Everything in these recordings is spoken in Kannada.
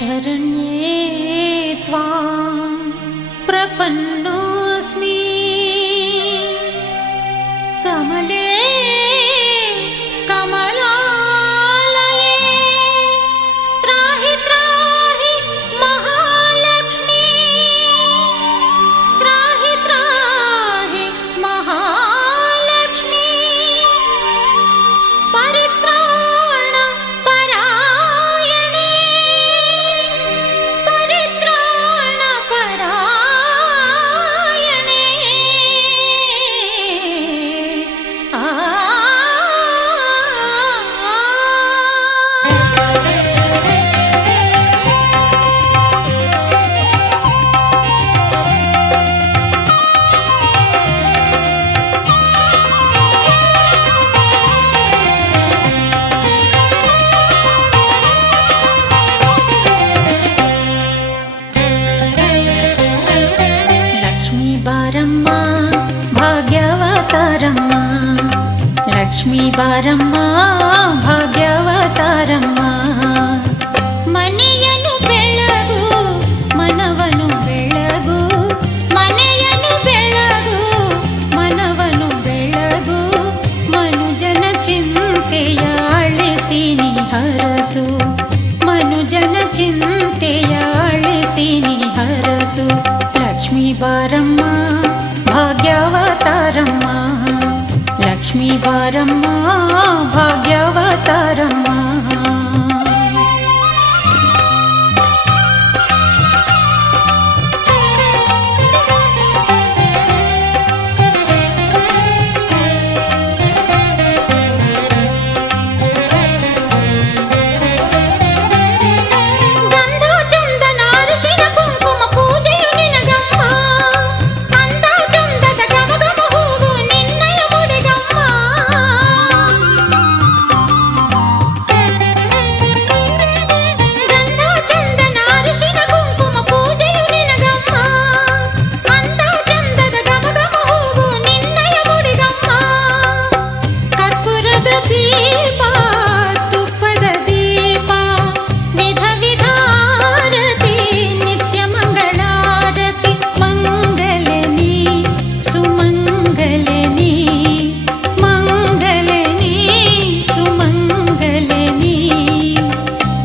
शरण्ये त्वां प्रपन्नोऽस्मि कमले कमलालये त्राहि त्राहि महालक्ष्मी त्राहि त्राहि महालक्ष्मी परित्राण परायणे परित्राण परायणे लक्ष्मी बारम्म भाग्यवतारम्म लक्ष्मी बारम्म भाग्यवतारम्म मನೆಯನ್ನು ಬೆಳಗು ಮನವನ್ನು ಬೆಳಗು ಮನೆಯನ್ನು ಬೆಳಗು ಮನವನ್ನು ಬೆಳಗು ಮನುಜನ ಚಿಂತೆಯ ಅಳಿಸಿ ನೀ ಹರಸು ಮನುಜನ ಚಿಂತೆಯ ಅಳಿಸಿ ನೀ ಹರಸು लक्ष्मी बारम्म भाग्यवतारम्म लक्ष्मी बारम्म भाग्यवतारम्म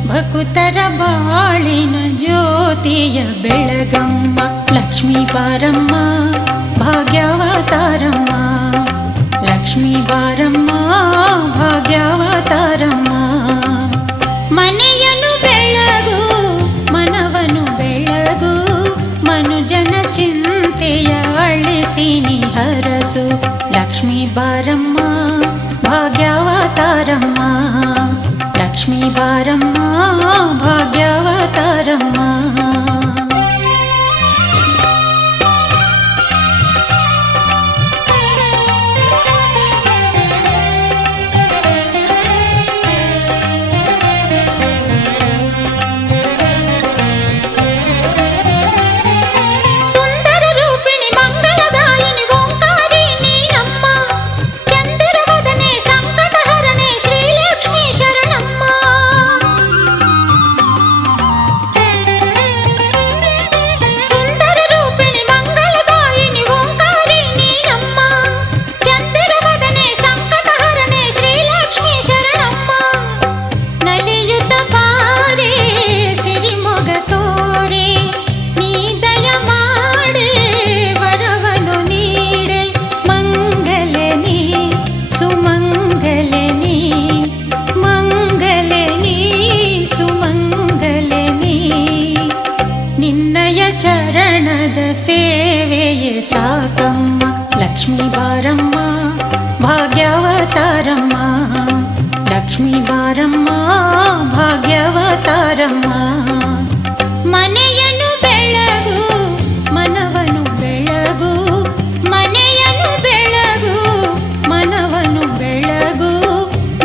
ಭಕುತರ ಬಾಳಿನ ಜ್ಯೋತಿಯ ಬೆಳಗಮ್ಮ ಲಕ್ಷ್ಮೀ ಬಾರಮ್ಮ ಭಾಗ್ಯವತಾರಮ್ಮ ಲಕ್ಷ್ಮೀ ಬಾರಮ್ಮ ಭಾಗ್ಯವತಾರಮ್ಮ ಮನೆಯನ್ನು ಬೆಳಗು ಮನವನ್ನು ಬೆಳಗು ಮನುಜನ ಚಿಂತೆಯ ಅಳಿಸಿ ನೀ ಹರಸು ಲಕ್ಷ್ಮೀ ಬಾರಮ್ಮ ಭಾಗ್ಯವತಾರಮ್ಮ लक्ष्मी बारम्म भाग्यवतारम्म ಚರಣದ ಸೇವೆಯೇ ಸಾಕಮ್ಮ ಲಕ್ಷ್ಮೀ ಬಾರಮ್ಮ ಭಾಗ್ಯವತಾರಮ್ಮ ಲಕ್ಷ್ಮೀ ಬಾರಮ್ಮ ಭಾಗ್ಯವತಾರಮ್ಮ ಮನೆಯನ್ನು ಬೆಳಗು ಮನವನ್ನು ಬೆಳಗು ಮನೆಯನ್ನು ಬೆಳಗು ಮನವನ್ನು ಬೆಳಗು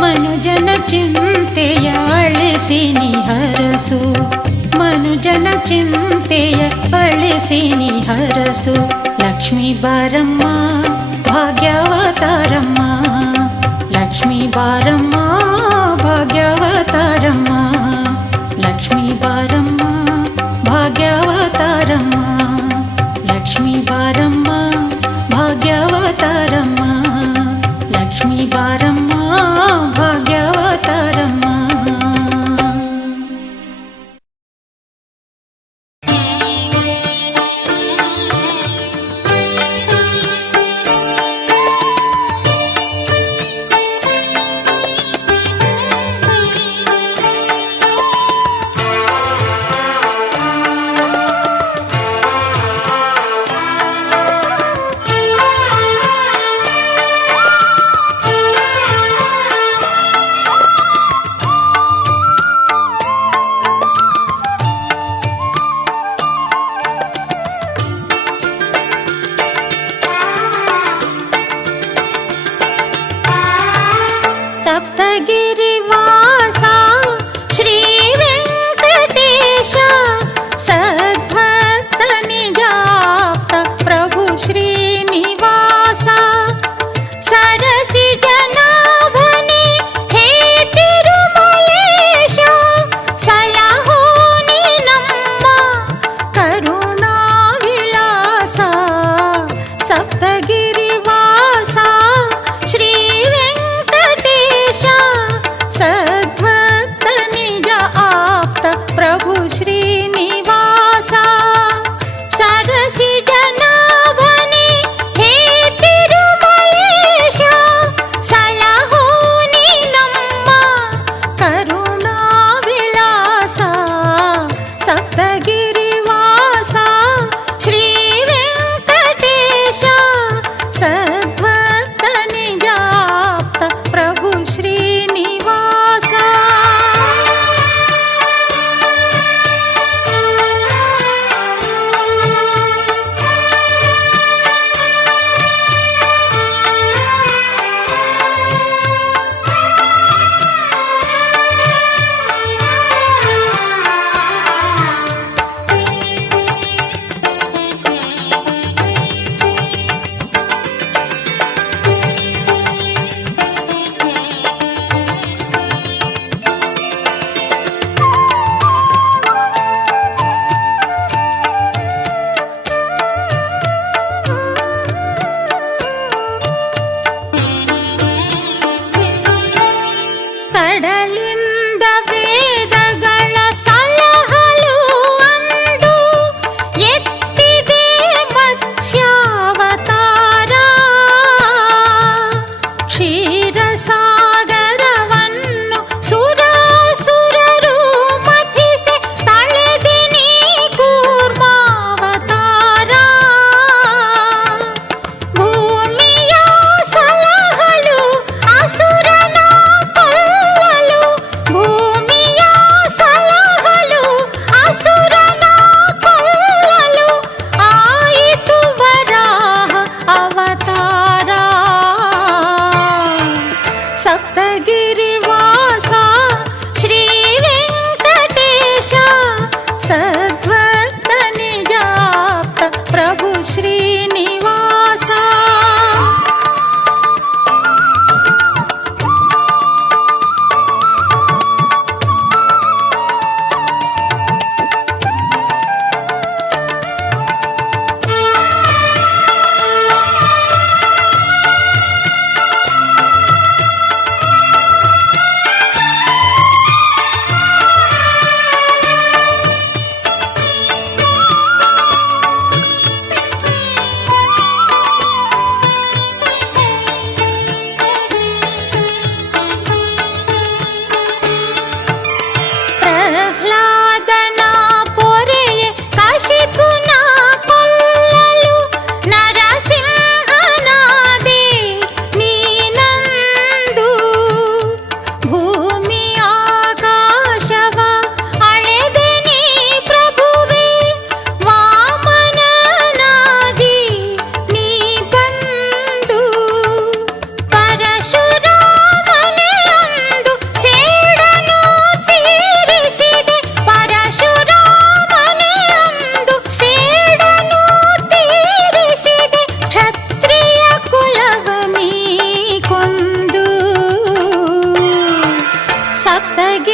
ಮನುಜನ ಚಿಂತೆಯ ಅಳಿಸಿ ನೀ ಹರಸು ಮನುಜನ ಚಿಂತೆಯ ಅಳಿಸಿ ನೀ ಹರಸು ಲಕ್ಷ್ಮೀ ಬಾರಮ್ಮ ಭಾಗ್ಯವತಾರಮ್ಮ ಲಕ್ಷ್ಮೀ ಬಾರಮ್ಮ ಭಾಗ್ಯವತಾರಮ್ಮ ಲಕ್ಷ್ಮೀ ಬಾರಮ್ಮ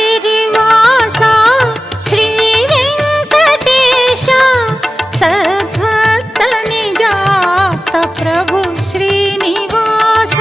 गिरिवास श्री वेंकटेश सद्भक्त निजात प्रभु श्रीनिवास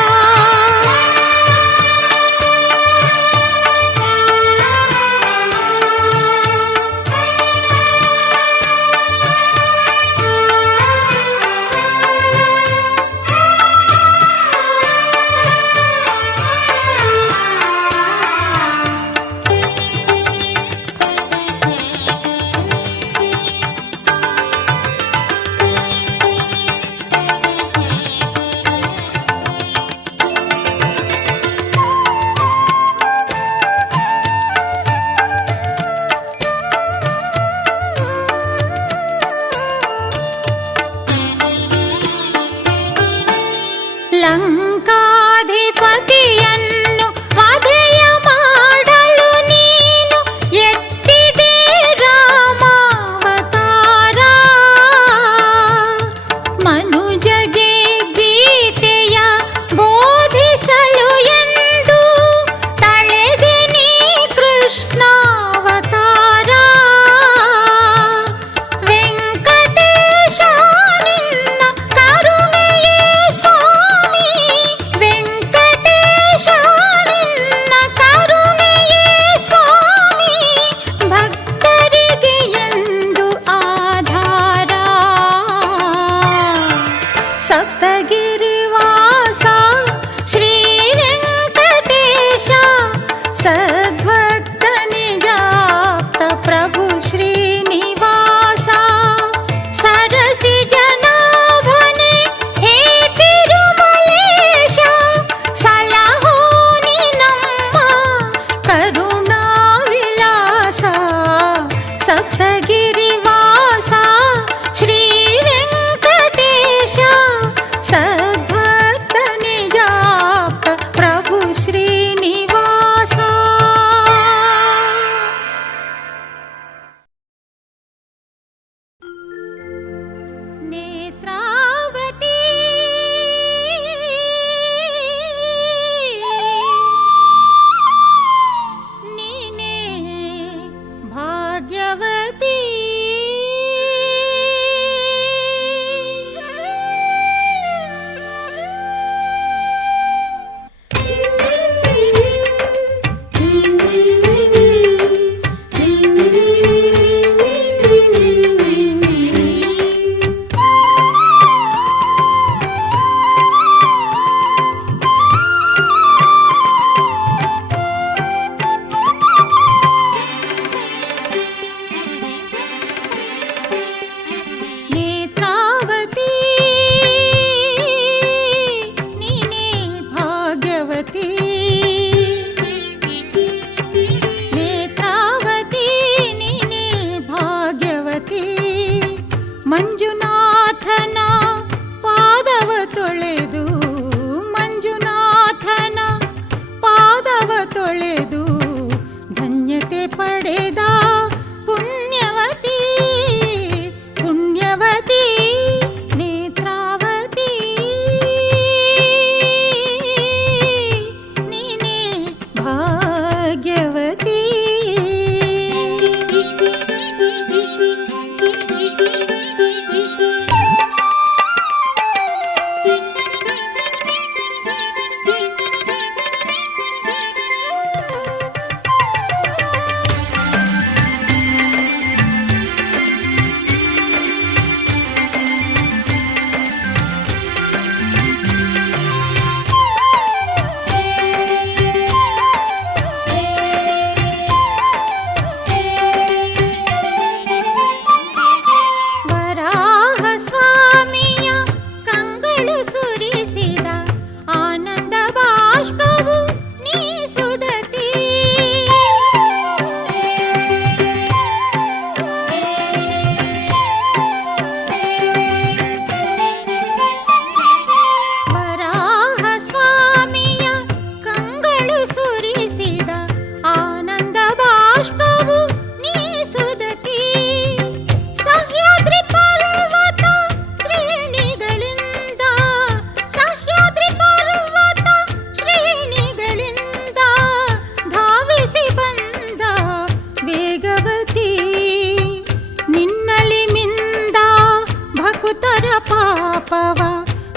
ತಾಪವ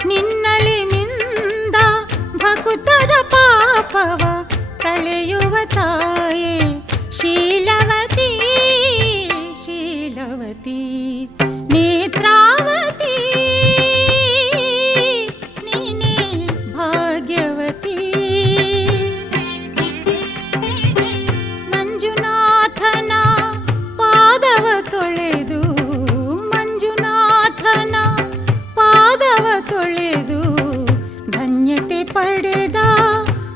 ನಿನ್ನಲಿ ಮಿಂದ ಭಕುತರ ಪಾಪವ ಕಳೆಯುವ ತಾಯೇ ಶೀಲವತಿ ಶೀಲವತಿ ನೇತ್ರಾವತಿ ನೀನೇ ಭಾಗ್ಯವತಿ ಮಂಜುನಾಥನ ಪಾದವ ತೊಳೆದು ಮಂಜುನಾಥನ ಪಾದವ ತೊಳೆದು ಧನ್ಯತೆ ಪಡೆದ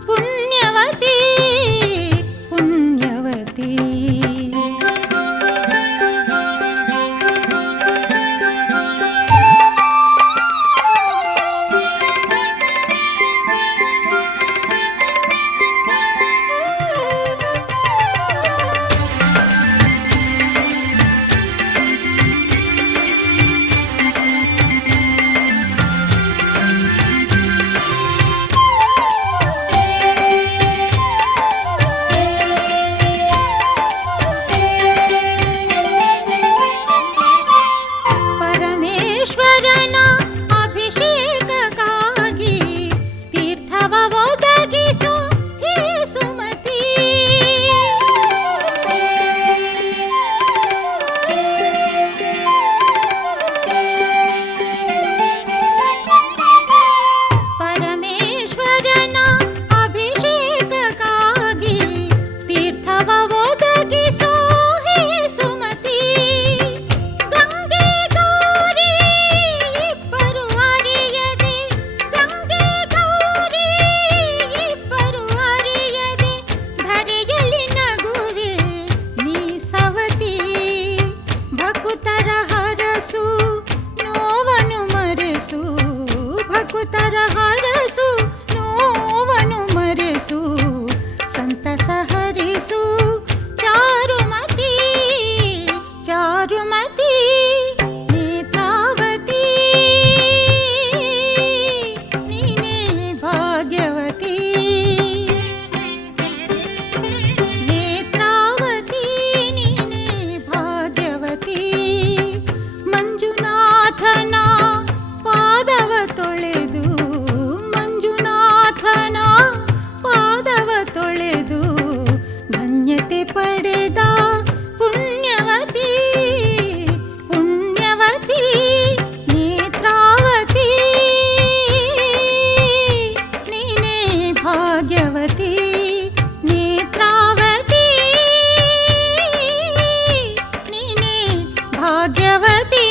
ಪುಣ್ಯವತಿ ಪುಣ್ಯವತಿ ಪರಮೇಶ್ವರನ ಅಭಿಷೇಕಕ್ಕಾಗಿ ತೀರ್ಥವ ಒದಗಿಸು ಹೇ ಸುಮತಿ ಪರಮೇಶ್ವರನ ಅಭಿಷೇಕಕ್ಕಾಗಿ ತೀರ್ಥವ ಒದಗಿಸು ಹೇ ಸುಮತಿ ಗಂಗೆ ಗೌರಿ ಇಬ್ಬರು ಅರಿಯದೆ ಗಂಗೆ ಗೌರಿ ಇಬ್ಬರು ಅರಿಯದೆ ಧರೆಯಲ್ಲಿ ನಗುವೆ ನೀ ಸವತಿ ಭಕುತರ ಹರಸು ನೋವನು ಮರೆಸು ಭಕುತರ ಹರಸು ನೋವನು ಮರೆಸು ಸಂತಸ ಹರಿಸು ಚಾರುಮತಿ ಚಾರುಮತಿ ನೇತ್ರಾವತಿ ನೀನೇ ಭಾಗ್ಯವತಿ ನೇತ್ರಾವತಿ ನೀನೇ ಭಾಗ್ಯವತಿ ಮಂಜುನಾಥನ ಪಾದವ ತೊಳೆದು ಮಂಜುನಾಥನ ಪಾದವ ತೊಳೆದು ಧನ್ಯತೆ ಪಡೆದ ಪುಣ್ಯವತಿ ಪುಣ್ಯವತಿ ನೇತ್ರಾವತಿ ನೀನೇ ಭಾಗ್ಯವತಿ ನೇತ್ರಾವತಿ ನೀನೇ ಭಾಗ್ಯವತಿ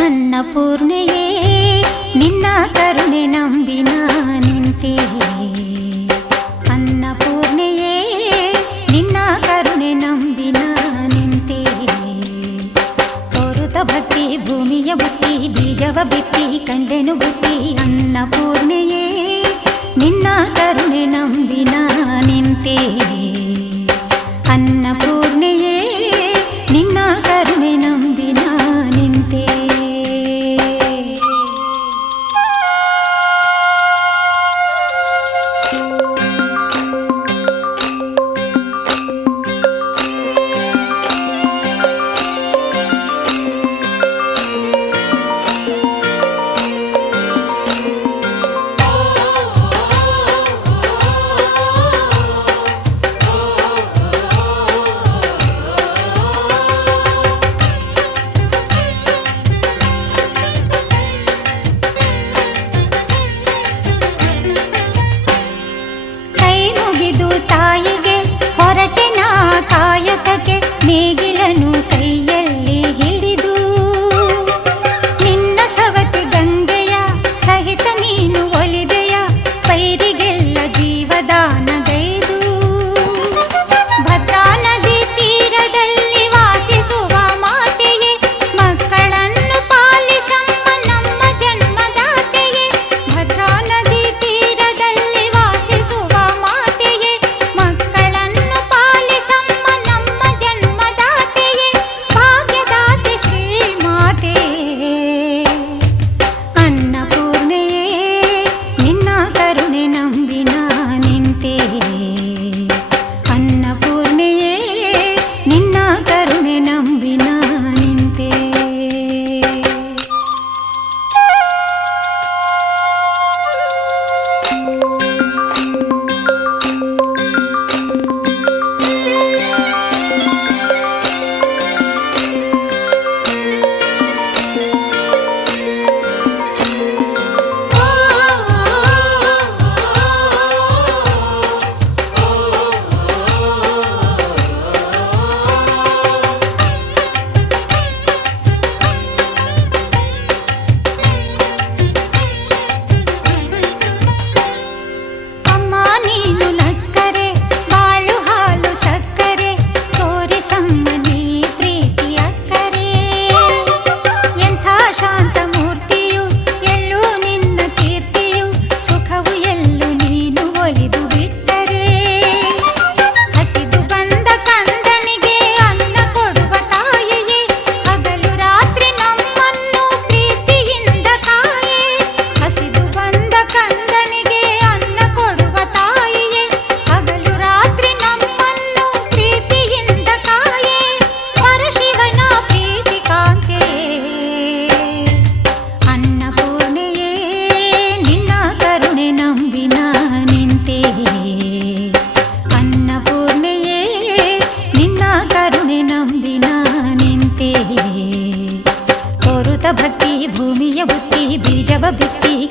ಅನ್ನಪೂರ್ಣೆಯೇ ನಿನ್ನ ಕರುಣೆ ನಂಬಿನ ನಿಂತೆ ಅನ್ನಪೂರ್ಣೆಯೇ ನಿನ್ನ ಕರುಣೆ ನಂಬಿನ ನಿಂತೆ ತೋರುತ ಭಕ್ತಿ ಭೂಮಿಯ ಬುತ್ತಿ ಬೀಜವ ಬಿತ್ತಿ ಕಂಡೆನು ಬುತ್ತಿ ಅನ್ನಪೂರ್ಣೆಯೇ ನಿನ್ನ ಕರುಣೆ ನಂಬಿನ ನಿಂತೆ ಅನ್ನಪೂರ್ಣೆಯೇ ನಿನ್ನ ಕರುಣೆ ನಂಬಿನ ನಿಂತೆ ತಾಯಿಗೆ ಹೊರಟಿನ ಕಾಯಕಕ್ಕೆ ನೇಗಿಲನು ಕೈಯಲ್ಲಿ ಹಿಡಿದು ನಿನ್ನ ಸವತಿ ಗಂಗೆಯ ಸಹಿತ ನೀನು ಒಲಿದೆಯ ಪೈರಿಗೆಲ್ಲ ಜೀವದಾನಗೈದು ಭದ್ರಾ ನದಿ ತೀರ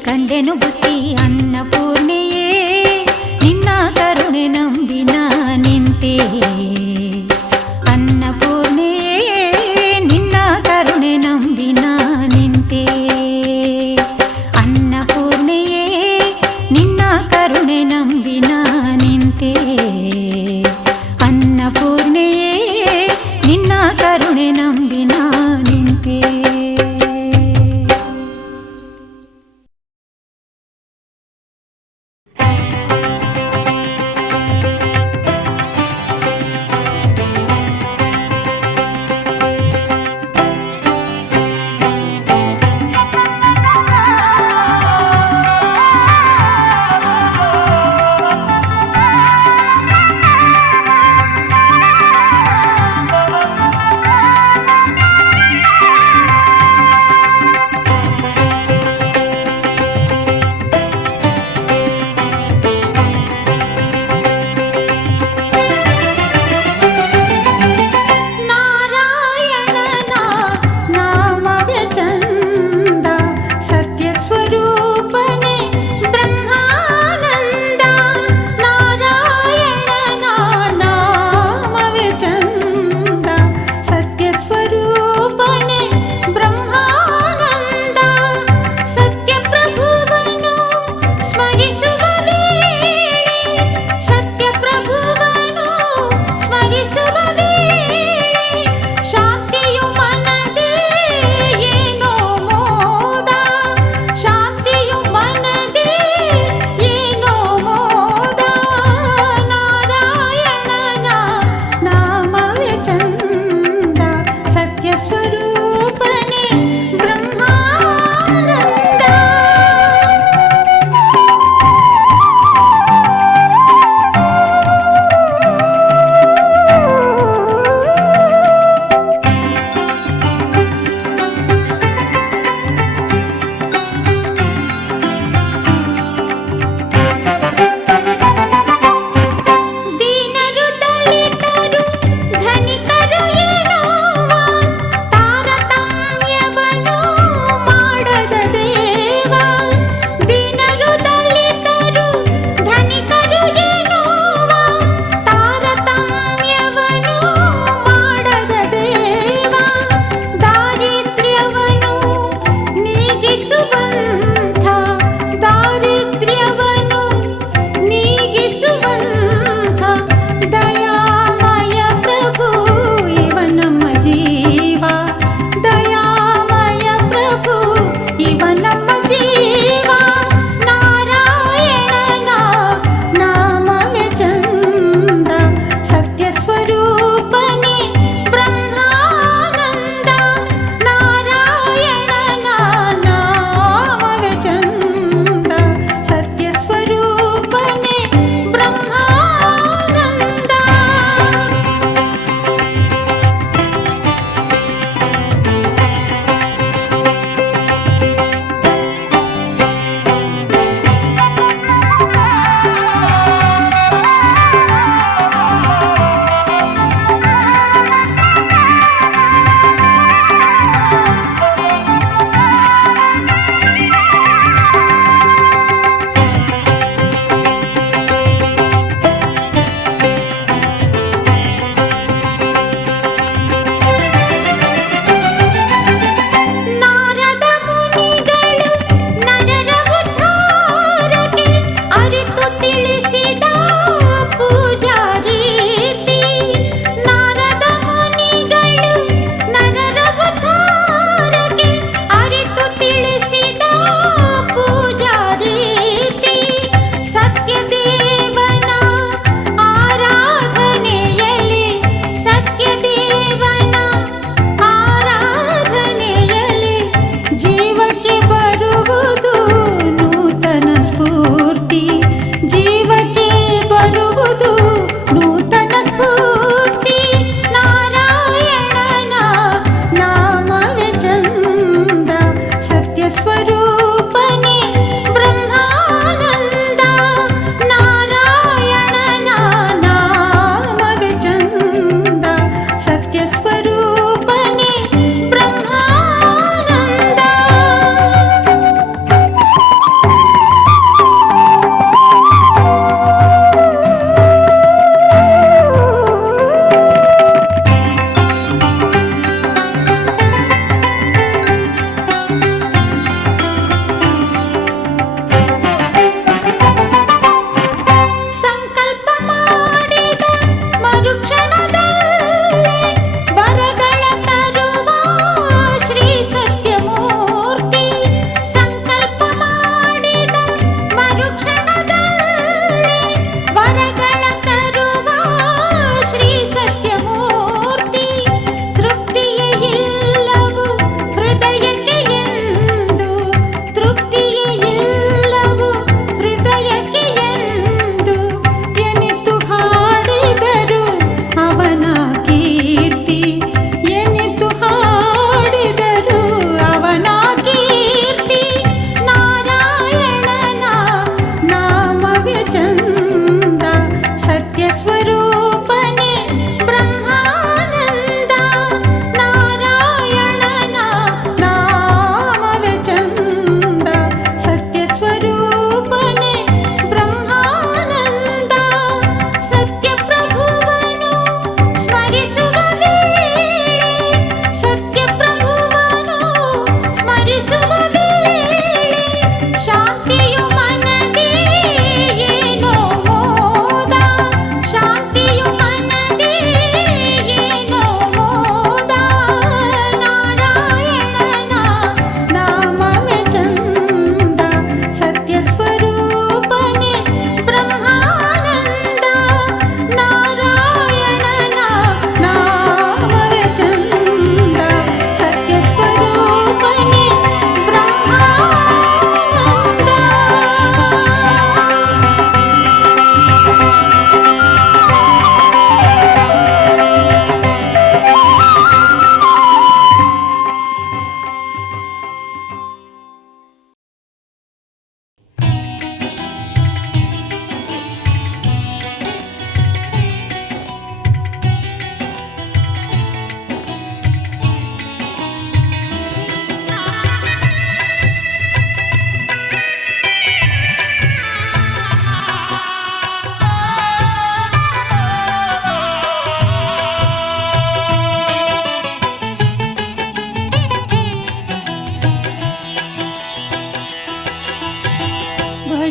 ಕಂಡೆನು ಬುತ್ತಿ ಅನ್ನಪೂರ್ಣೆಯೇ ನಿನ್ನ ಕರುಣೆ ನಂಬಿ ನಾ ನಿಂತೆ ಅನ್ನಪೂರ್ಣೆಯೇ ನಿನ್ನ ಕರುಣೆ ನಂಬಿ ನಾ ನಿಂತೆ ಅನ್ನಪೂರ್ಣೆಯೇ ನಿನ್ನ ಕರುಣೆ ನಂಬಿ ನಾ ನಿಂತೆ ಅನ್ನಪೂರ್ಣೆಯೇ ನಿನ್ನ ಕರುಣೆ ನಂಬಿ ನಾ ನಿಂತೆ.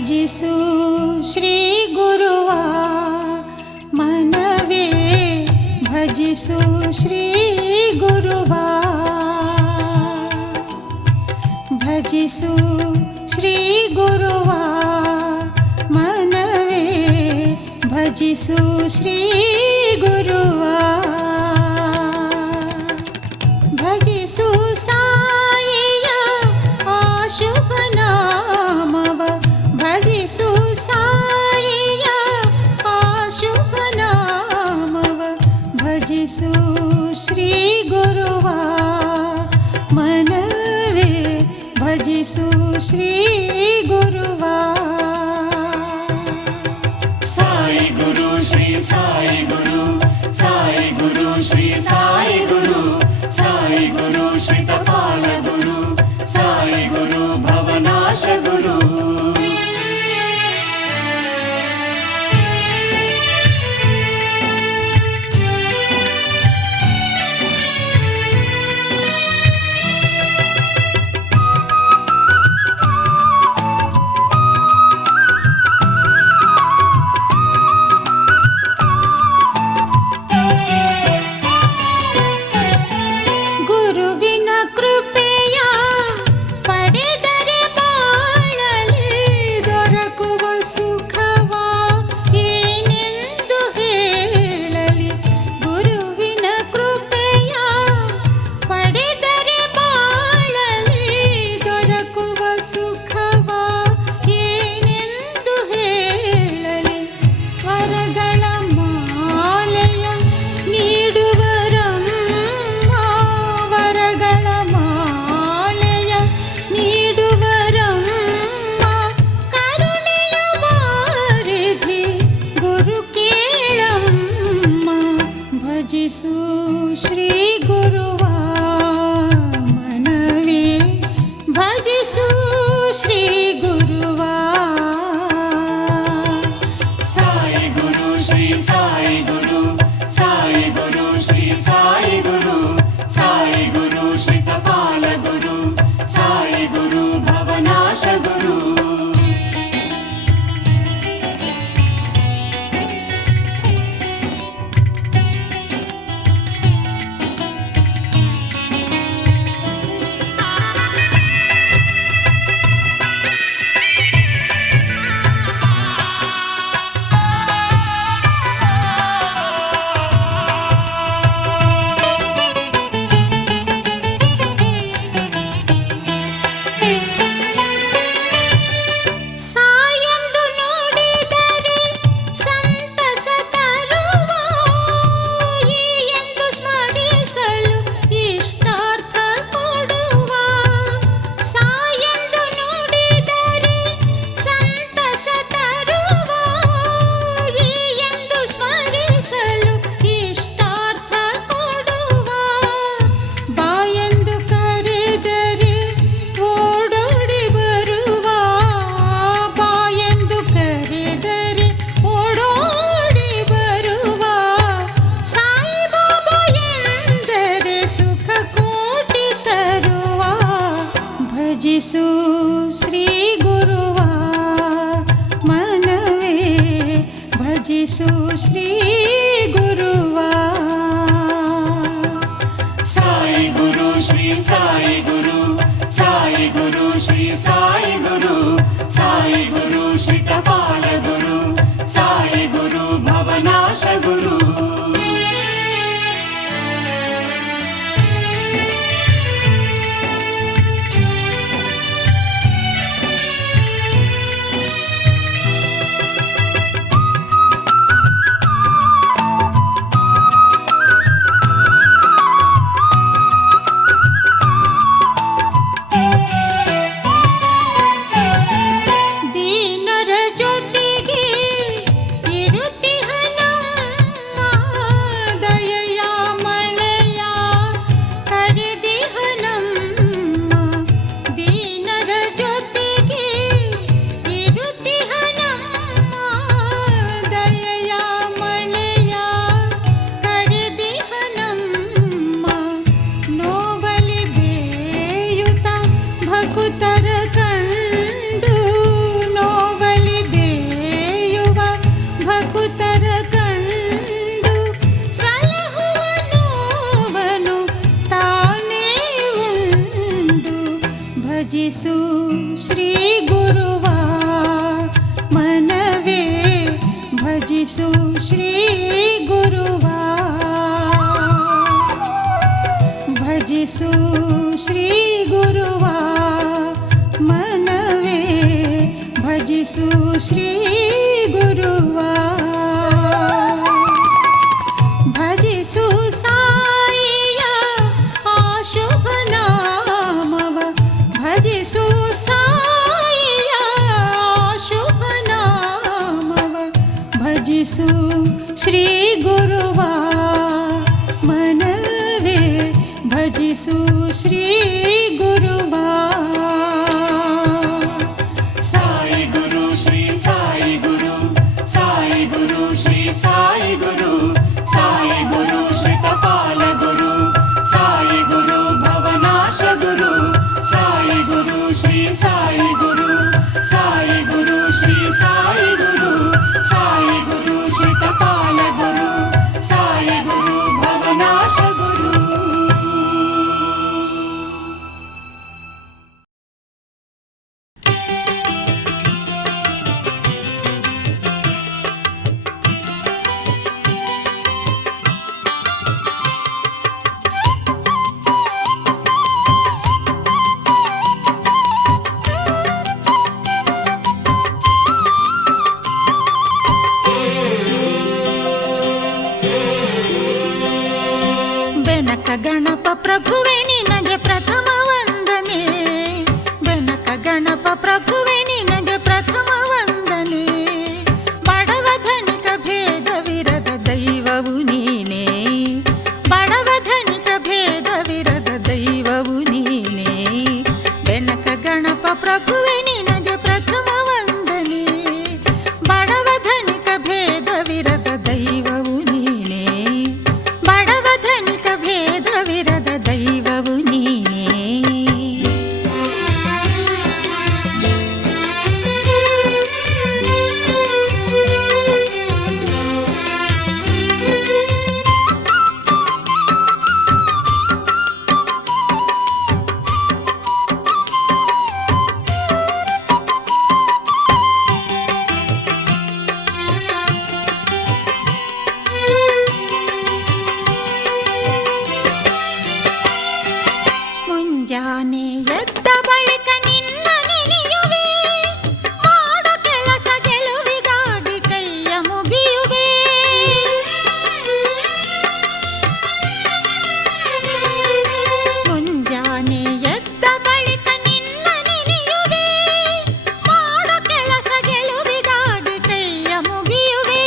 ಭಜಿಸು ಶ್ರೀ ಗುರುವ ಮನವೇ ಭಜಿಸು ಶ್ರೀ ಗುರುವ ಭಜಿಸು ಶ್ರೀ ಗುರುವ ಮನವೇ ಭಜಿಸು ಶ್ರೀ ಗುರುವ ಭಜಿಸು ಸಾಯಿಯ ಶುಭ ನಾಮವ ಭಜಿಸು ಸಾಯಿಯ ಶುಭ ನಾಮವ ಭಜಿಸು ಶ್ರೀ ಗುರುವ ಮನವೇ ಭಜಿಸು ಶ್ರೀ ಗುರುವ ಸಾಯಿ ಗುರು ಶ್ರೀ ಸಾಯಿ ಗುರು ಸಾಯಿ ಗುರು ಶ್ರೀ ಸಾಯಿ ಗುರು ಸಾಯಿ ಗುರು ಶ್ರೀತಪಾಲ ಗುರು ಸಾಯಿ ಗುರು ಭವನಾಶ ಗುರು ಗುರುವಿನ ಕೃಪೆಯ ಪಡೆದರೆ ಬಾಳಲಿ ದೊರಕುವ ಸುಖವ ಏನೆಂದು ಹೇಳಲಿ ಗುರುವಿನ ಕೃಪೆಯ ಪಡೆದರೆ ಬಾಳಲಿ ದೊರಕುವ ಸುಖವ ಏನೆಂದು ಹೇಳಲಿ ವರಗಳ ಮಾಲೆಯ ನೀಡುವರಮ್ಮ ವರಗಳ ಮಾಲೆಯ ನೀಡುವರಮ್ಮ ಕರುಣೆಯ ವಾರಿಧಿ ಗುರು ಕೇಳಮ್ಮ ಭಜಿಸು ಶ್ರೀ ಗುರುವ ಮನವೇ ಭಜಿಸು ಶ್ರೀ ಗುರುವ ಸಾಯಿ ಗುರು ಶ್ರೀ ಸಾಯಿ ಗುರು ಸಾಯಿ ಗುರು ಶ್ರೀ ಸಾಯಿ ಗುರು ಸಾಯಿ ಗುರು ಶ್ರೀತಪಾಲ ಗುರು ಸಾಯಿ ಗುರು ಭವನಾಶ ಗುರು ಸಾಯೆಂದು ನುಡಿದರೆ ಸಂತಸ ತರುವ ಈ ಎಂದು ಸ್ಮರಿಸಲು ಇಷ್ಟಾರ್ಥ ಕೊಡುವ ಸಾಯೆಂದು ನುಡಿದರೆ ಸಂತಸ ತರುವ ಈ ಎಂದು ಸ್ಮರಿಸಲು ಇಷ್ಟಾರ್ಥ ಕೊಡುವ ಬಾಯೆಂದು ಕರೆದರೆ ಓಡೋಡಿ ಬರುವ ಬಾಯೆಂದು ಕರೆದರೆ ಓಡೋಡಿ ಬರುವ ಸಾಯಿಬಾಬಾ ಎಂದರೆ ಸುಖ ಕೋಟಿ ತರುವ ಭಜಿಸು ಶ್ರೀ ಗುರುವ ಮನವೇ ಭಜಿಸು ಶ್ರೀ ಗುರುವ ಸಾಯಿ ಗುರು ಶ್ರೀ ಸಾಯಿ ಗುರು ಸಾಯಿ ಗುರು ಶ್ರೀ ಸಾಯಿ ಗುರು ಸಾಯಿ ಗುರು ಶ್ರೀತಪಾಲ ಗುರು ಸಾಯಿ ಗುರು ಭವನಾಶ ಗುರು ದೀನರ ಜೊತೆ ಭಜಿಸು ಶ್ರೀ ಗುರುವ ಮನವೇ ಭಜಿಸು ಶ್ರೀ ಗುರುವ ಭಜಿಸು ಸಾಯಿಯ ಆಶುಭ ನಾಮವ ಭಜಿಸು ಸಾಯಿಯ ಆಶುಭ ನಾಮವ ಭಜಿಸು ಶ್ರೀ ಗುರುವ ಮನವೇ ಭಜಿಸು ಶ್ರೀ ಗುರುವ ಸಾಯಿ ಗುರು ಶ್ರೀ ಸಾಯಿ ಗುರು ಸಾಯಿ ಗುರು ಶ್ರೀ ಸಾಯಿ ಗುರು ಸಾಯಿ ಗುರು ಶ್ರಿತಪಾಲ ಗುರು ಸಾಯಿ ಗುರು ಭವನಾಶ ಗುರು ಸಾಯಿ ಗುರು ಶ್ರೀ ಸಾಯಿ ಗುರು ಸಾಯಿ ಗುರು ಶ್ರೀ ಸಾಯಿ ಗುರು ಸಾಯಿ ಗುರು ಶ್ರಿತಪಾಲ ಗುರು ಸಾಯಿ ಗುರು ಭವನಾಶ ಗುರು. ಬೆನಕ ಗಣಪ ಪ್ರಭುವೆ ನಿನಗೆ ಪ್ರಥಮ ವಂದನೆ ಬೆನಕ ಗಣಪ ಪ್ರಭುವೆ ನಿನಗೆ ಪ್ರಥಮ ವಂದನೆ ಬಡವ ಧನಿಕ ಭೇದವಿರದ ದೈವವು ನೀನೇ ಬಡವ ಧನಿಕ ಭೇದವಿರದ ದೈವವು ನೀನೇ ಬೆನಕ ಗಣಪ ಪ್ರಭುವೆ ನಿನಗೆ ಪ್ರಥಮ ವಂದನೆ ಬಡವ ಧನಿಕ ಭೇದವಿರದ ದೈವವು ನೀನೇ ಬಡವ ಧನಿಕ ಭೇದವಿರದ ದೈವವು ನೀನೇ ಮುಂಜಾನೆ ಎದ್ದ ಬಳಿಕ ನಿನ್ನ ನೆನೆಯುವೆ ಮಾಡೋ ಕೆಲಸ ಗೆಲುವಿಗಾಗಿ ಕೈಯ ಮುಗಿಯುವೆ ಮುಂಜಾನೆ ಎದ್ದ ಬಳಿಕ ನಿನ್ನ ನೆನೆಯುವೆ ಮಾಡೋ ಕೆಲಸ ಗೆಲುವಿಗಾಗಿ ಕೈಯ ಮುಗಿಯುವೆ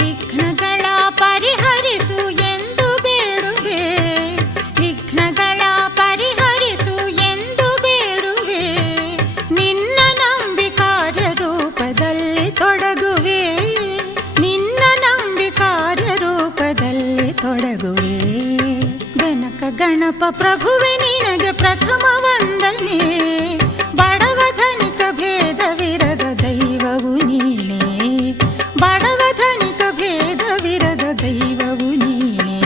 ವಿಘ್ನಗಳ ಪರಿಹರಿಸು ಎಂದು ಬೇಡುವೆ ವಿಘ್ನಗಳ ಪರಿಹರಿಸು ಎಂದು ಬೇಡುವೆ ನಿನ್ನ ನಂಬಿ ಕಾರ್ಯರೂಪದಲ್ಲಿ ತೊಡಗುವೆ ನಿನ್ನ ನಂಬಿ ಕಾರ್ಯರೂಪದಲ್ಲಿ ತೊಡಗುವೆ ಬೆನಕ ಗಣಪ ಪ್ರಭುವೆ ನಿನಗೆ ಪ್ರಥಮ ವಂದನೆ ಬಡವ ಧನಿಕ ಭೇದವಿರದ ದೈವವು ನೀನೇ ಬಡವ ಧನಿಕ ಭೇದವಿರದ ದೈವವು ನೀನೇ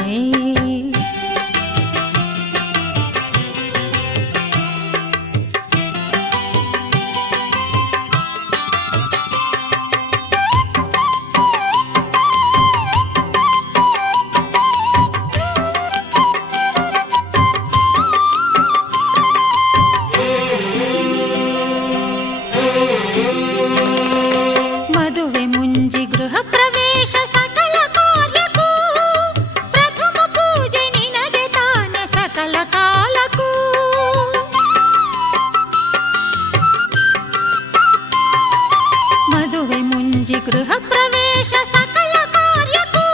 ಮದುವೆ ಮುಂಜಿ ಗೃಹ ಪ್ರವೇಶ ಸಕಲ ಕಾರ್ಯಕ್ಕೂ ಪ್ರಥಮ ಪೂಜೆ ನಿನಗೆ ತಾನೆ ಸಕಲ ಕಾಲಕ್ಕೂ ಮದುವೆ ಮುಂಜಿ ಗೃಹ ಪ್ರವೇಶ ಸಕಲ ಕಾರ್ಯಕ್ಕೂ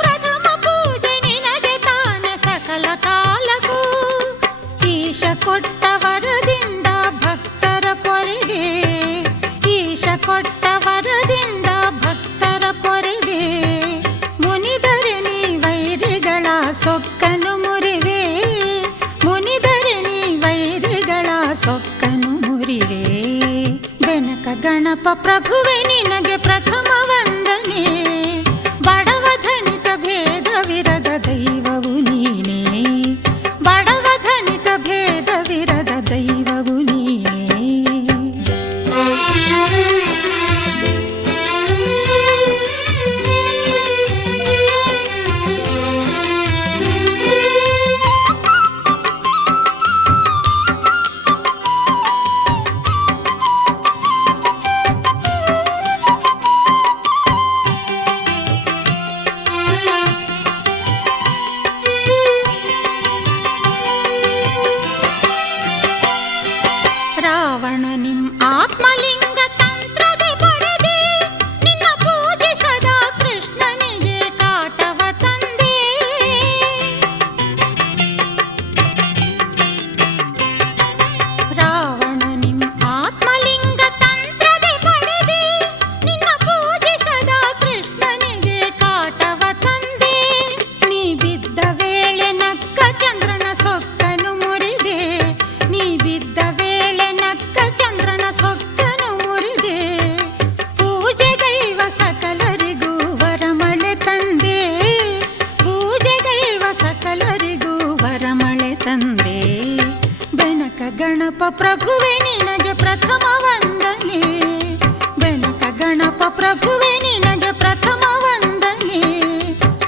ಪ್ರಥಮ ಪೂಜೆ ನಿನಗೆ ತಾನೆ ಸಕಲ ಕಾಲಕ್ಕೂ ಈಶ ಕೊಟ್ಟ ವರದಿಂದ ಭಕ್ತರ ಪೊರೆಗೆ ಈಶ ಕೊಟ್ಟ ವರದಿಂದ ಭಕ್ತರ ಪೊರೆಗೆ ಮುನಿದರೆ ನೀ ವೈರಿಗಳ ಸೊಕ್ಕನು ಮುರಿವೆ ಮುನಿದರೆ ನೀ ವೈರಿಗಳ ಸೊಕ್ಕನು ಮುರಿವೆ ಬೆನಕ ಗಣಪ ಪ್ರಭುವೆ ನಿನಗೆ ಪ್ರಥಮ ವಂದನೆ ಬಡವ ಧನಿಕ ಭೇದವಿರದ ದೈವವು ನೀನೇ ಬಡವ ಧನಿಕ ಭೇದವಿರದ ದೈವವು ನೀನೇ ಪ್ರಭುವೆ ನಿನಗೆ ಪ್ರಥಮ ವಂದನೆ. ಬೆನಕ ಗಣಪ ಪ್ರಭುವೆ ನಿನಗೆ ಪ್ರಥಮ ವಂದನೆ.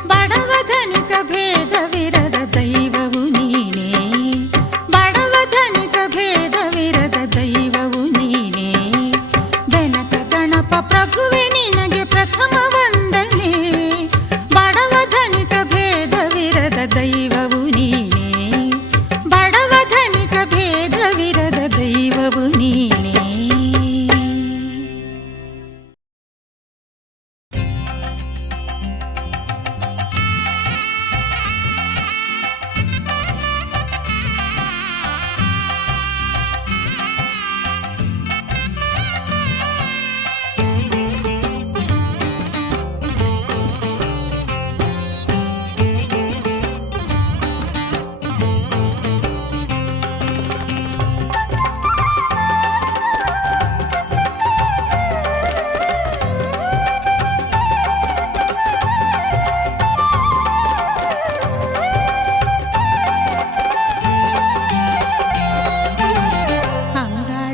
ಬಡವ ಧನಿಕ ಭೇದವಿರದ ದೈವವು ನೀನೇ. ಬಡವ ಧನಿಕ ಭೇದವಿರದ ದೈವವು ನೀನೇ. ಬೆನಕ ಗಣಪ ಪ್ರಭುವೆ ನಿನಗೆ ಪ್ರಥಮ ವಂದನೆ. ಬಡವ ಧನಿಕ ಭೇದವಿರದ ದೈವವು ನೀನೇ. ಬಡವ ಧನಿಕ ಭೇದವಿರದ ದೈವವು ನೀನೇ.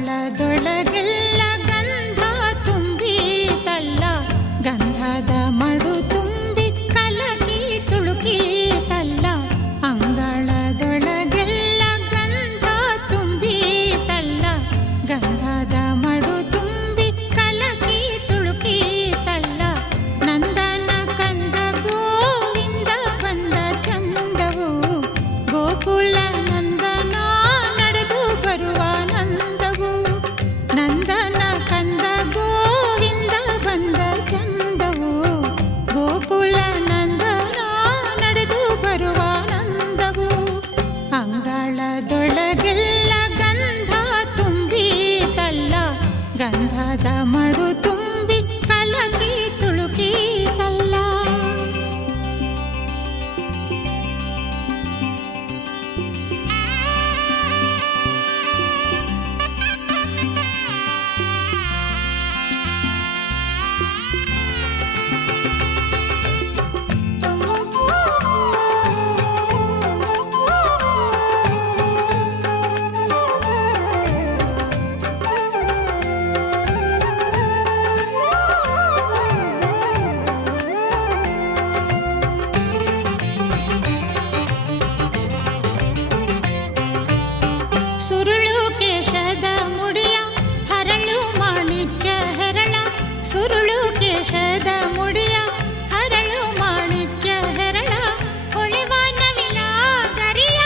ಅಂಗಳದೊಳಗೆಲ್ಲ ಗಂಧ ತುಂಬಿತಲ್ಲ. ಗಂಧದ ಮಡು ತುಂಬಿ ಕಲಕಿ ತುಳುಕಿತಲ್ಲ. ಅಂಗಳದೊಳಗೆಲ್ಲ ಗಂಧ ತುಂಬಿತಲ್ಲ. ಗಂಧದ ಮಡು ತುಂಬಿ ಕಲಕಿ ತುಳುಕಿತಲ್ಲ. ನಂದನ ಕಂದ ಗೋವಿಂದ ಬಂದ ಚಂದವು. ಗೋಕುಲ ನಂದನ ನಡೆದು ಬರುವ ನಂದವು. ನಂದನ ಕಂದ ಗೋವಿಂದ ಬಂದ ಚಂದವು. ಗೋಕುಲ ನಂದನ ನಡೆದು ಬರುವ ನಂದವು. ಅಂಗಳದೊಳಗೆಲ್ಲ ಗಂಧ ತುಂಬಿತಲ್ಲ. ಗಂಧದ ಮಡು ತುಂಬಿ ಕಲಕಿ ತುಳುಕಿತಲ್ಲ. ಸುರುಳು ಕೇಶದ ಮುಡಿಯ ಹರಳು ಮಾಣಿಕ್ಯ ಹೆರಳ. ಸುರುಳು ಕೇಶದ ಮುಡಿಯ ಹರಳು ಮಾಣಿಕ್ಯ ಹೆರಳ. ಹೊಳೆವ ನವಿಲ ಗರಿಯ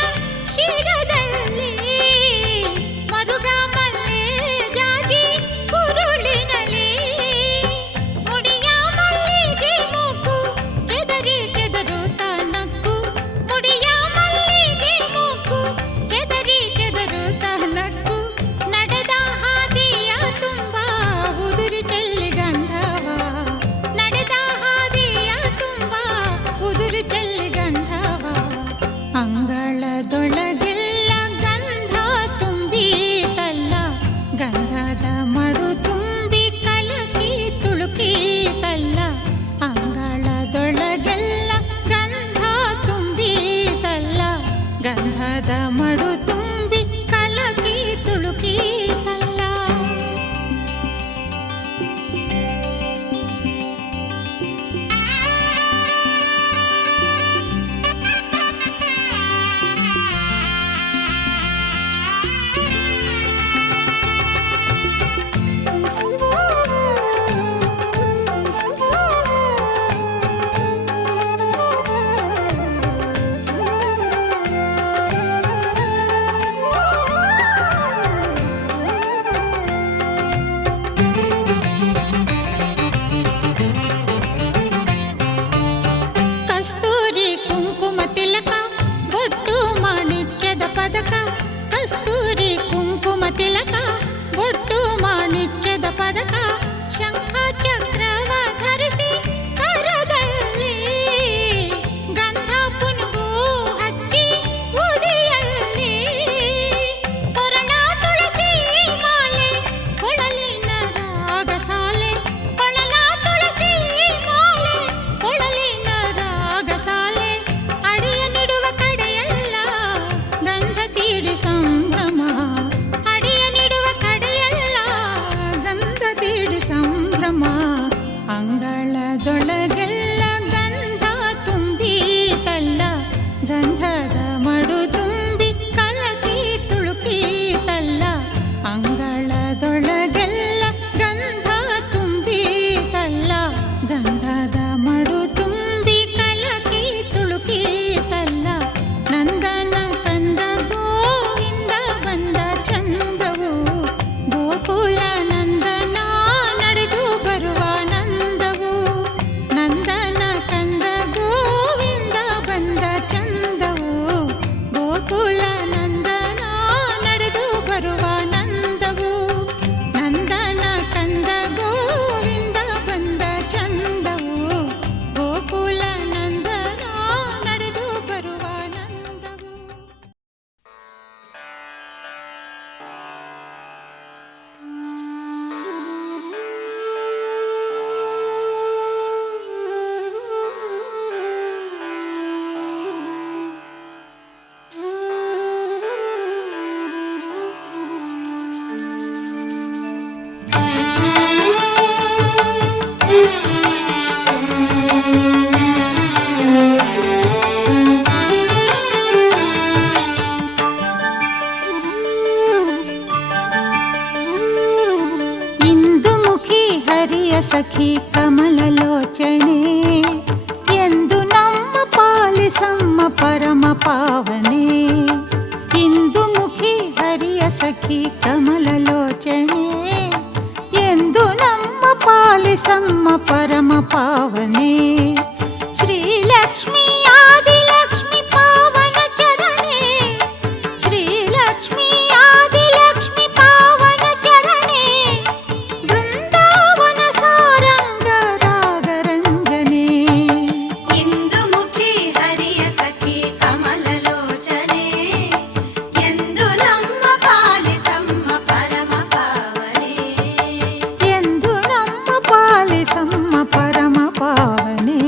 ಶಿರದಲ್ಲಿ. ಮರುಗ ಮಲ್ಲೆ ಜಾಜಿ ಕುರುಳಿನಲ್ಲಿ. ಮುಡಿಯ ಮಲ್ಲಿಗೆ ಮೂಕು ಕೆದರಿ ಕೆದರುತ್ತ ನಕ್ಕು. ಮುಡಿಯ ಮಲ್ಲಿಗೆ ಮೂಕು ಕೆದರಿ ಕೆದರುತ್ತ ನಕ್ಕು. ನಡೆದ ಹಾದಿಯ ತುಂಬ ಉದುರಿ ಚೆಲ್ಲಿ ಗಂಧವ. ನಡೆದ ಅಂಗಳದೊಳಗೆಲ್ಲ ಗಂಧ ತುಂಬೀತಲ್ಲ, ಗಂಧದ ಮಡು ತುಂಬಿ ಕಲಕಿ ತುಳುಕೀತಲ್ಲ. ಅಂಗಳದೊಳಗೆಲ್ಲ ಗಂಧ ತುಂಬೀತಲ್ಲ, ಗಂಧದ ಮಡು ತುಂಬಿ ಕಲಕಿ ತುಳುಕೀತಲ್ಲ. ನಂದನ ಕಂದ ಗೋವಿಂದ ಬಂದ ಚಂದವು, ಗೋಕುಲ ನಂದನ ನಡೆದು ಬರುವ ನಂದವು. ನಂದನ ಕಂದ ಗೋವಿಂದ ಬಂದ ಚಂದವು, ಗೋಕುಲ ನಂದನ ನಡೆದು ಬರುವ ನಂದವು. ನಂದನ ಕಂದ ಗೋವಿಂದ ಬಂದ ಚಂದವು, ಗೋಕುಲ ನಂದನ ನಡೆದು ಬರುವ ನಂದವು. ಇಂದುಮುಖಿ ಹರಿಯ ಸಖಿ ಕಮಲಲೋಚನೆ, ಎಂದು ನಮ್ಮ ಪಾಲಿಸಮ್ಮ ಪರಮ ಪಾವನೆ. ಇಂದುಮುಖಿ ಹರಿಯ ಸಖಿ ಕಮಲಲೋಚನೆ, ಎಂದು ನಮ್ಮ ಪಾಲಿಸಮ್ಮ ಪರಮ ಪಾವನೆ. ಶ್ರೀಲಕ್ಷ್ಮೀ ಆದಿಲಕ್ಷ್ಮಿ ಪಾವನ ಚರಣೆ, ಶ್ರೀಲಕ್ಷ್ಮೀ ಆದಿಲಕ್ಷ್ಮಿ ಪಾವನ ಚರಣೆ. ಬೃಂದಾವನ ಸಾರಂಗ ರಾಗರಂಜನೆ, ಇಂದುಮುಖಿ ಹರಿಯ ಸಖಿ ಕಮಲಲೋಚನೆ, ಎಂದು ನಮ್ಮ ಪಾಲಿಸಮ್ಮ ಪರಮ ಪಾವನೆ. ಎಂದು ನಮ್ಮ ಪಾಲಿಸಮ್ಮ ಪರಮ ಪಾವನೆ.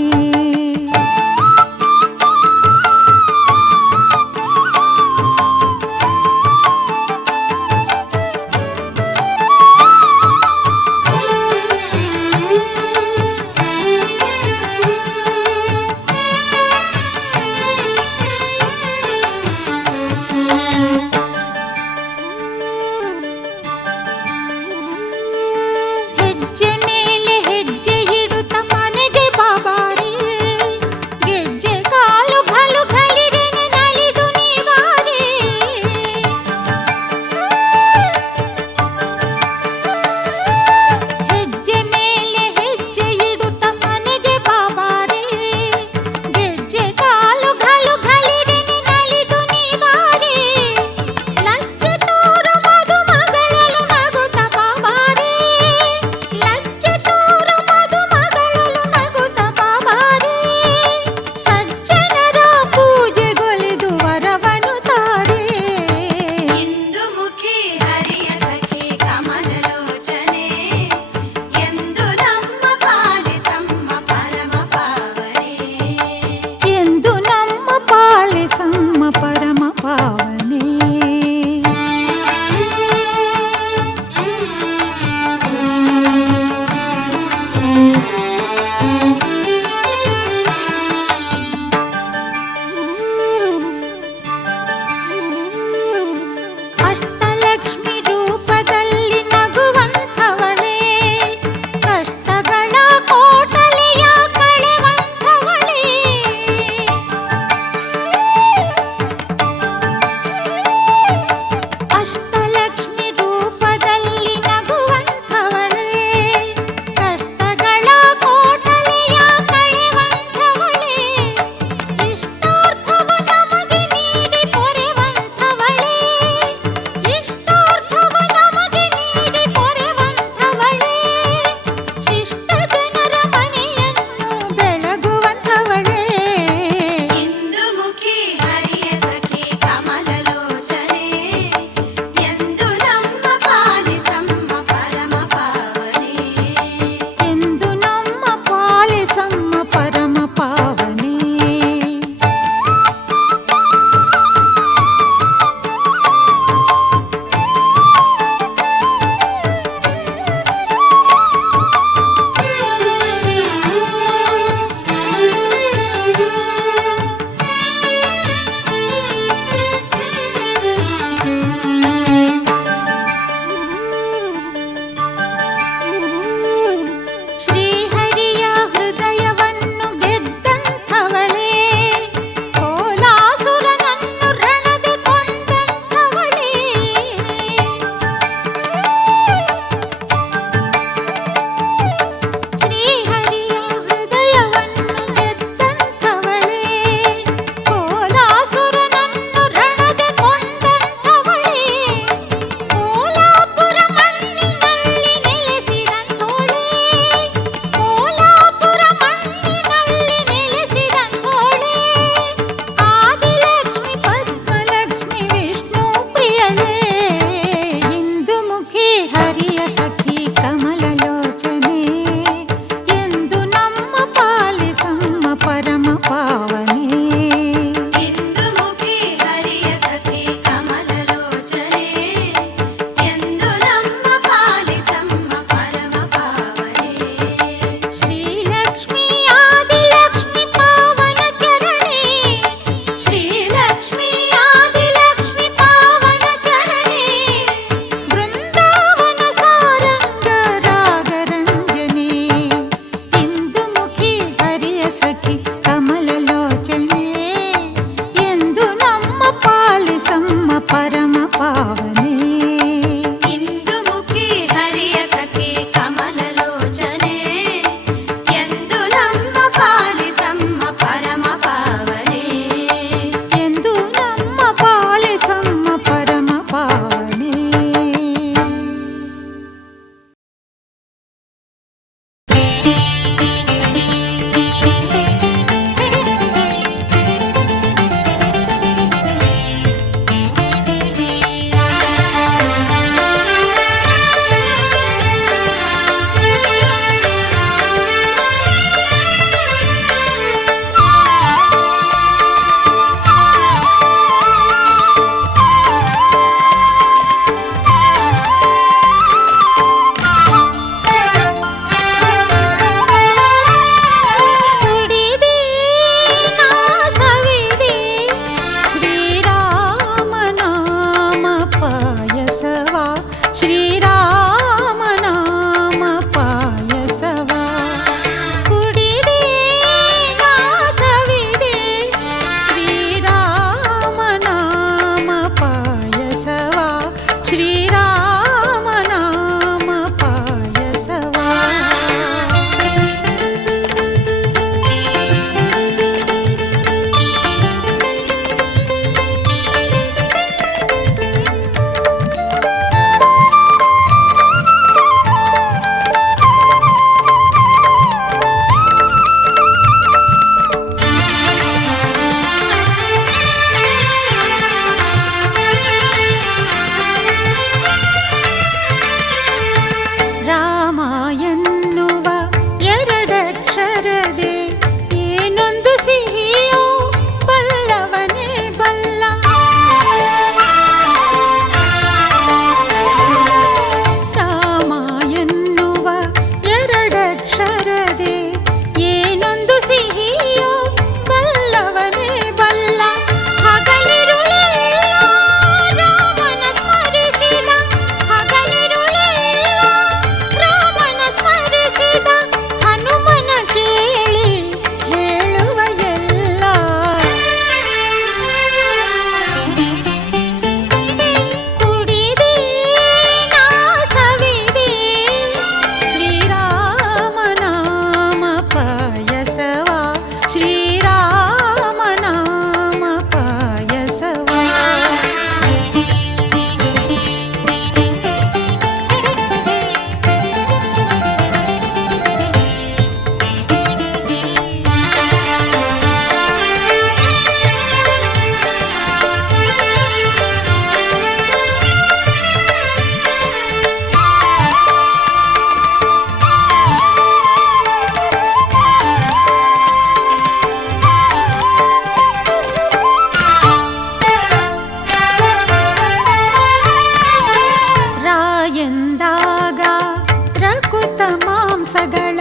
ಮಾಂಸಗಳ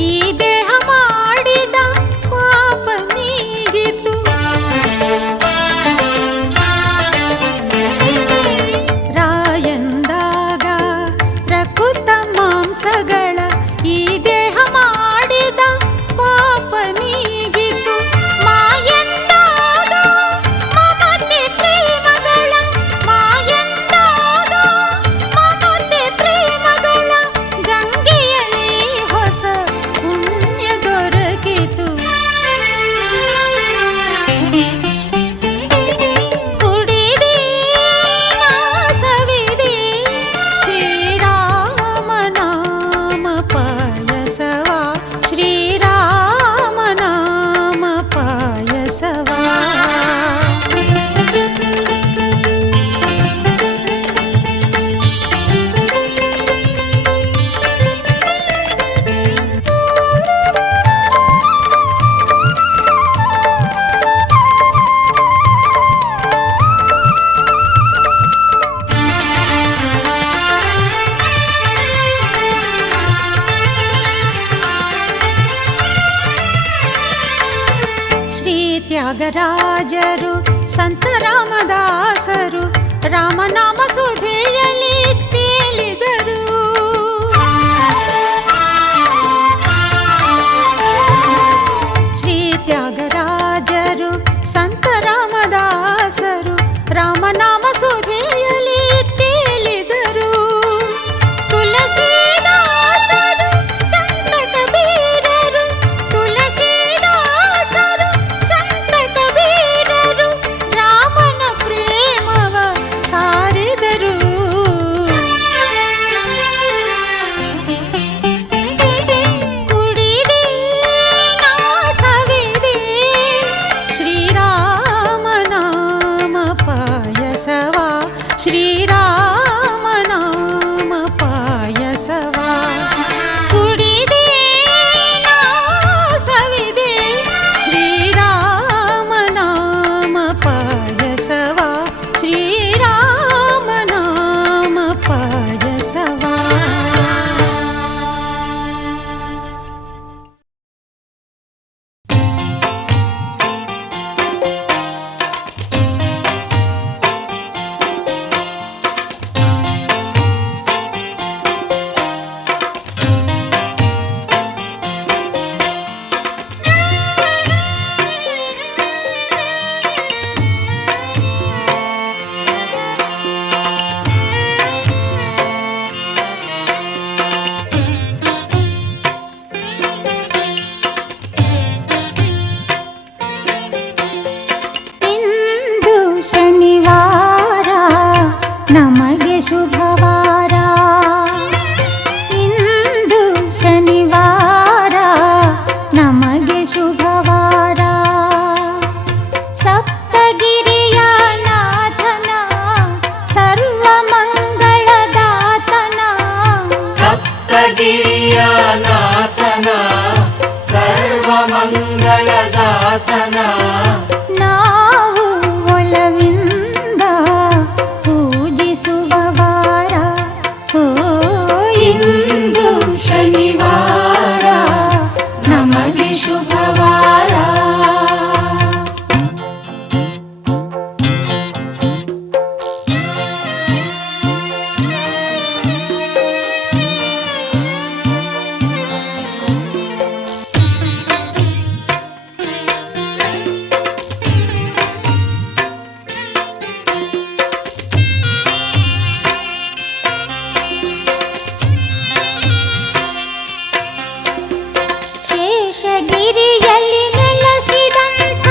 ಈ ದೇಹ ಮಾಡಿದ ಪಾಪ ನೀಗಿತು. ರಾಯಂದಾಗ ರಕುತ ಮಾಂಸಗಳ ಈ ದೇಹ ಮಾಡಿದ ಪಾಪ ನೀಗಿತು. ಮಾಯಂದಾಗ ಮಮತೆ ಪ್ರೇಮಗಳ ಮಾಯಂದಾಗ ಮಮತೆ ಪ್ರೇಮಗಳ ಗಂಗೆಯಲ್ಲಿ ಹೊಸ ಪುಣ್ಯ ದೊರಕಿತು. ಕುಡಿದೆ ನಾ ಸವಿದೆ ಶ್ರೀರಾಮ ನಾಮ ಪಾಯಸವ, ಶ್ರೀರಾಮ ನಾಮ ಪಾಯಸವ. ಶ್ರೀ ತ್ಯಾಗರಾಜರು ಸಂತ ರಾಮದಾಸರು ರಾಮನಾಮ ಸುಧೆಯಲ್ಲಿ ತೇಲಿದರು. ಶ್ರೀ ತ್ಯಾಗರಾಜರು ಸಂತ ರಾಮದಾಸರು ರಾಮನಾಮ ಸುಧೆಯಲ್ಲಿ ತೇಲಿದರು. ತುಳಸಿದಾಸರು ಸಂತ ಕಬೀರರು ತುಳಸಿದಾಸರು ಸಂತ ಕಬೀರರು ರಾಮನ ಪ್ರೇಮವ ಸಾರಿದರು. ಕುಡಿದೆ ನಾ ಸವಿದೆ ಶ್ರೀರಾಮ ನಾಮ ಪಾಯಸವ, ಶ್ರೀರಾಮ ನಾಮ ಪಾಯಸವ. ಕುಡಿದೆ ನಾ ಸವಿದೆ ಶ್ರೀರಾಮ ನಾಮ ಪಾಯಸವ, ಶ್ರೀರಾಮ ನಾಮ ಪಾಯಸವ. ಇಂದು ಶನಿವಾರ ನಮಗೆ ಶುಭವಾರ. ಇಂದು ಶನಿವಾರ ನಮಗೆ ಶುಭವಾರ. ಸಪ್ತಗಿರಿಯ ನಾಥನ ಸರ್ವಮಂಗಳದಾತನ ಸಪ್ತಗಿರಿಯ ನಾಥನ ಸರ್ವಮಂಗಳದಾತನ ನಾವು ಒಲವಿಂದ ಪೂಜಿಸುವ ವಾರ. ಓ ಇಂದು ಶನಿವಾರ ನಮಗೆ ಶುಭವಾರ. ಶೇಷಗಿರಿಯಲ್ಲಿ ನೆಲೆಸಿದಂಥ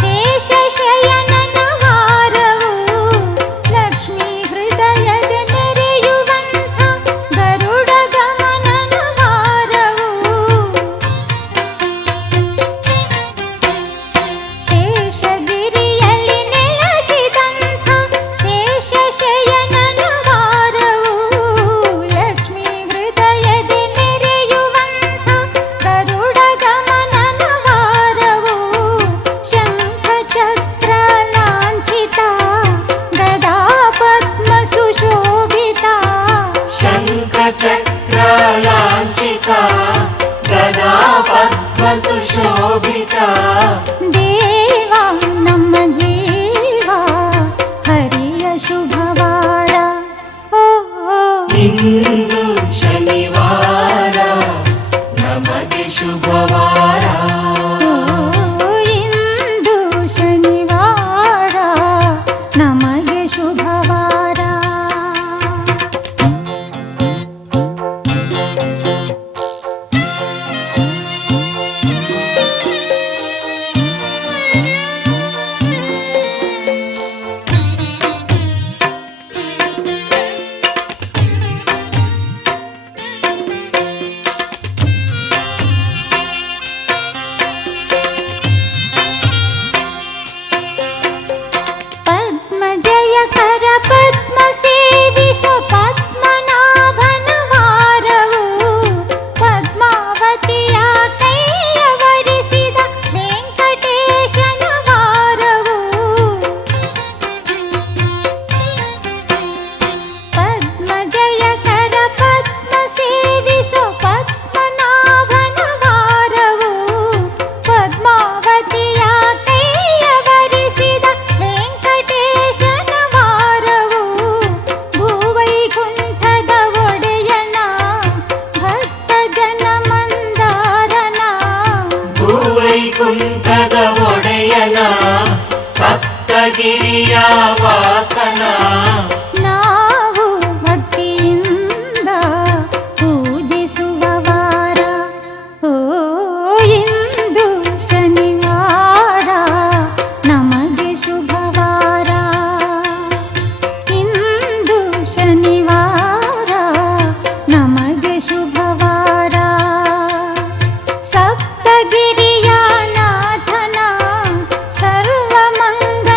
ಶೇಷಶಯನನ ವಾರವು, ಲಕ್ಷ್ಮೀ ಹೃದಯದ ಮೆರೆಯುವಂಥ ಗರುಡ ಗಮನನ ವಾರವು. ಶೇಷಗಿರಿಯಲ್ಲಿ ನೆಲೆಸಿದಂಥ ಶೇಷಶಯನನ ವಾರವು, ಲಕ್ಷ್ಮೀ ಹೃದಯದ ಮೆರೆಯುವಂಥ ಗರುಡ ಗಮನನ ವಾರವು. ಶುಭವಾರ. ಇಂದು ಶನಿವಾರ ನಮಗೆ ಶುಭವಾರ. ಪದ್ಮಜಯಕರ ಪದ್ಮ ಸೇವಿಸೋ ಪದ್ಮನಾಭನ ವಾರವು, ಪದ್ಮಾವತಿಯ ಕೈಯವರಿಸಿದ ವೆಂಕಟೇಶನ ವಾರವು. ಪದ್ಮಜಯಕರ ಪದ್ಮ ಸೇವಿಸೋ ಪದ್ಮನಾಭನ ವಾರವು, ಪದ್ಮಾವತಿಯ ಕೈಯವರಿಸಿದ ವೆಂಕಟೇಶನ ವಾರವು. ಭೂವೈಕುಂಠದ ಒಡೆಯನ ಭಕ್ತ ಜನ ಮಂದಾರನ, ಭೂವೈಕುಂಠದ ಒಡೆಯನ ಸಪ್ತಗಿರಿಯ ವಾಸನ. ನಾವು ಭಕ್ತಿಯಿಂದ ಪೂಜಿಸುವ ವಾರ. ಓ ಇಂದು ಶನಿವಾರ ನಮಗೆ ಶುಭವಾರ. ಇಂದು ಶನಿವಾರ ನಮಗೆ ಶುಭವಾರ. ಸಪ್ತಗಿರಿಯ ನಾಥನ ಸರ್ವಮಂಗಳದಾತನ,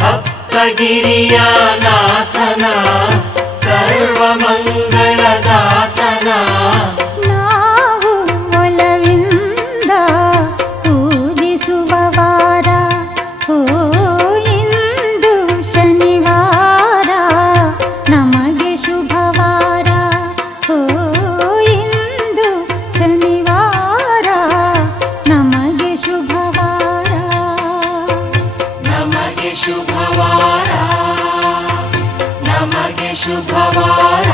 ಸಪ್ತಗಿರಿಯ ನಾಥನ ಸರ್ವಮಂಗಳದಾತನ. ನಾವು ಒಲವಿಂದ ಪೂಜಿಸುವ ವಾರ. ಓ ಇಂದು ಶನಿವಾರ ನಮಗೆ ಶುಭವಾರ. ಓ ಇಂದು ಶನಿವಾರ ನಮಗೆ ಶುಭವಾರ. ನಮಗೆ ಶುಭವಾರ, ನಮಗೆ ಶುಭವಾರ.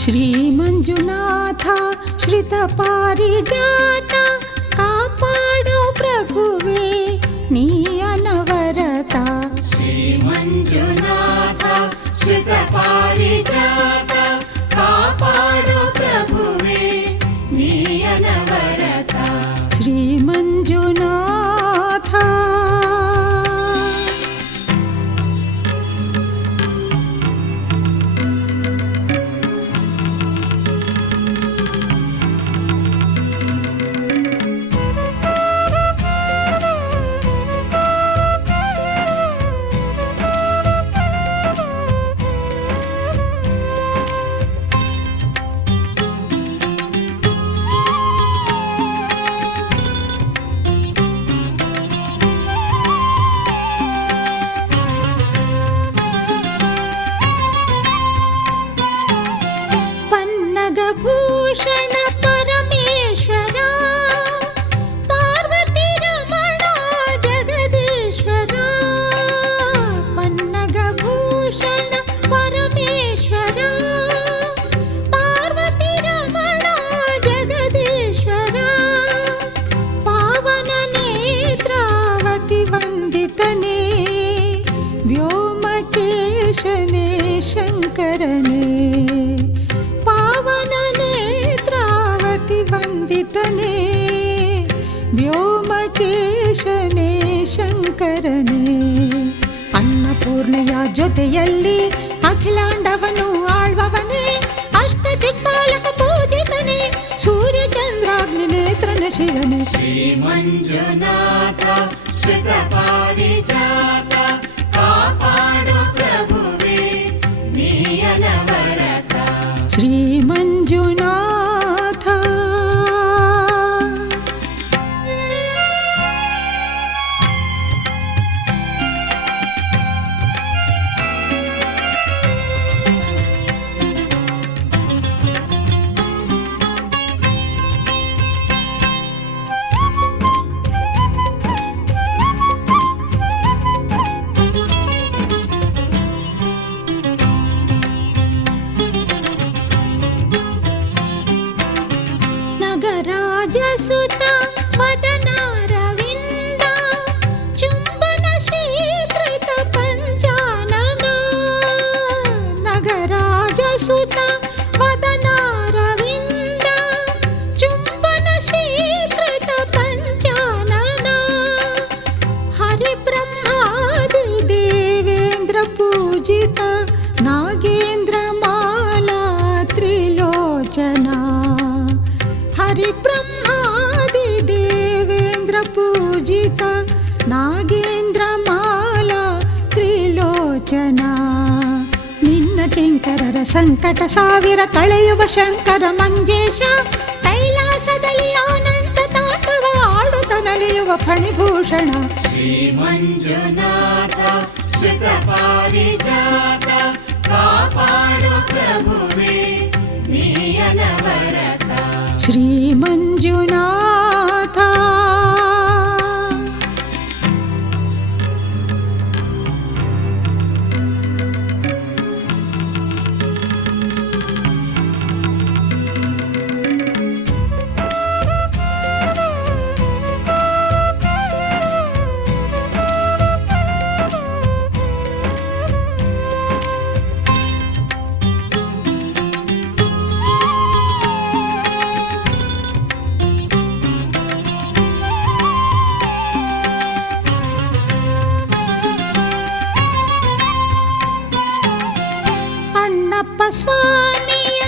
ಶ್ರೀ ಮಂಜುನಾಥ ಶ್ರಿತ ಪಾರಿಜಾತ, ಕಾಪಾಡೋ ಪ್ರಭುವೇ ನೀ ಅನವರತ. ಶ್ರೀ ಮಂಜುನಾಥ ಶ್ರಿತ ಪಾರಿಜಾತ, ಕಾಪಾಡು ಪ್ರಭುವೇ ನೀ ಅನವರತ. ಶ್ರೀ ಮಂಜುನಾಥ ಭೂಷಣ ಪರಮೇಶ್ವರ, ಪಾರ್ವತಿ ರಮಣ ಜಗದೀಶ್ವರ. ಪನ್ನಗ ಭೂಷಣ ಪರಮೇಶ್ವರ, ಪಾರ್ವತಿ ರಮಣ ಜಗದೀಶ್ವರ. ಪಾವನ ನೇತ್ರಾವತಿ ವಂದಿತನೇ, ವ್ಯೋಮಕೇಶನೇ ಶಂಕರನೇ. ಪಾವನ ನೇತ್ರಾವತಿ ವಂದಿತನೇ, ವ್ಯೋಮಕೇಶನೇ ಶಂಕರನೇ. ಅನ್ನಪೂರ್ಣೆಯ ಜೊತೆಯಲ್ಲಿ ಅಖಿಲಾಂಡವನ್ನು ಆಳ್ವವನೇ, ಅಷ್ಟ ದಿಕ್ಪಾಲಕ ಪೂಜಿತನೇ, ಸೂರ್ಯ ಚಂದ್ರಾಗ್ನಿ ನೇತ್ರನ ಶಿವನೇ. ಶ್ರೀ ಮಂಜುನಾಥ ಶ್ರಿತ ಪಾರಿಜಾತ, ಕಾಪಾಡು ಪ್ರಭುವೇ ನೀ ಅನವರತ. ಶ್ರೀ ಪರಿಬ್ರಹ್ಮಾದಿ ದೇವೇಂದ್ರ ಪೂಜಿತ ನಾಗೇಂದ್ರ ಮಾಲಾ ತ್ರಿಲೋಚನ ನಿನ್ನ ಕಿಂಕರರ ಸಂಕಟ ಸಾವಿರ ಕಳೆಯುವ ಶಂಕರ ಮಂಜೇಶ ಕೈಲಾಸದಲ್ಲಿ ಅನಂತ ತಾಟವ ಆಡುತ್ತ ನಲಿಯುವ ಫಣಿಭೂಷಣ ಶ್ರೀ ಮಂಜುನಾಥ ಶ್ರಿತ ಪಾರಿಜಾತ ಕಾಪಾಡು ಪ್ರಭುವೇ ನೀಯನವರತ ಶ್ರೀ ಮಂಜುನಾಥ ಸ್ವಾಮಿಯ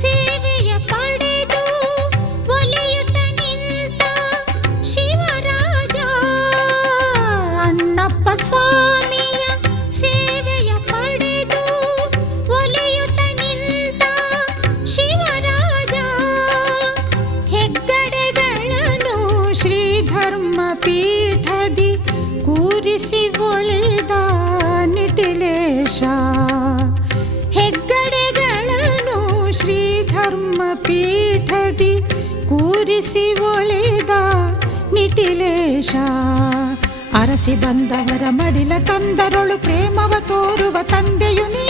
ಸೇವೆಯ ಪಡೆದು ಒಲಿಯುತ್ತ ನಿಂತ ಶಿವರಾಜ ಅಣ್ಣಪ್ಪ ಸ್ವಾಮಿಯ ಸೇವೆಯ ಪಡೆದು ಒಲಿಯುತ್ತ ನಿಂತ ಶಿವರಾಜ ಹೆಗ್ಗಡೆಗಳನ್ನು ಶ್ರೀಧರ್ಮ ಪೀಠದಿ ಕೂರಿಸಿ ಒಳಿದ ನಿಟಿಲೇಶ ಪೀಠದಿ ಕೂರಿಸಿ ಒಳೆದ ನಿಟಿಲೇಶ ಅರಸಿ ಬಂದವರ ಮಡಿಲ ಕಂದರೊಳು ಪ್ರೇಮವ ತೋರುವ ತಂದೆಯು ನೀ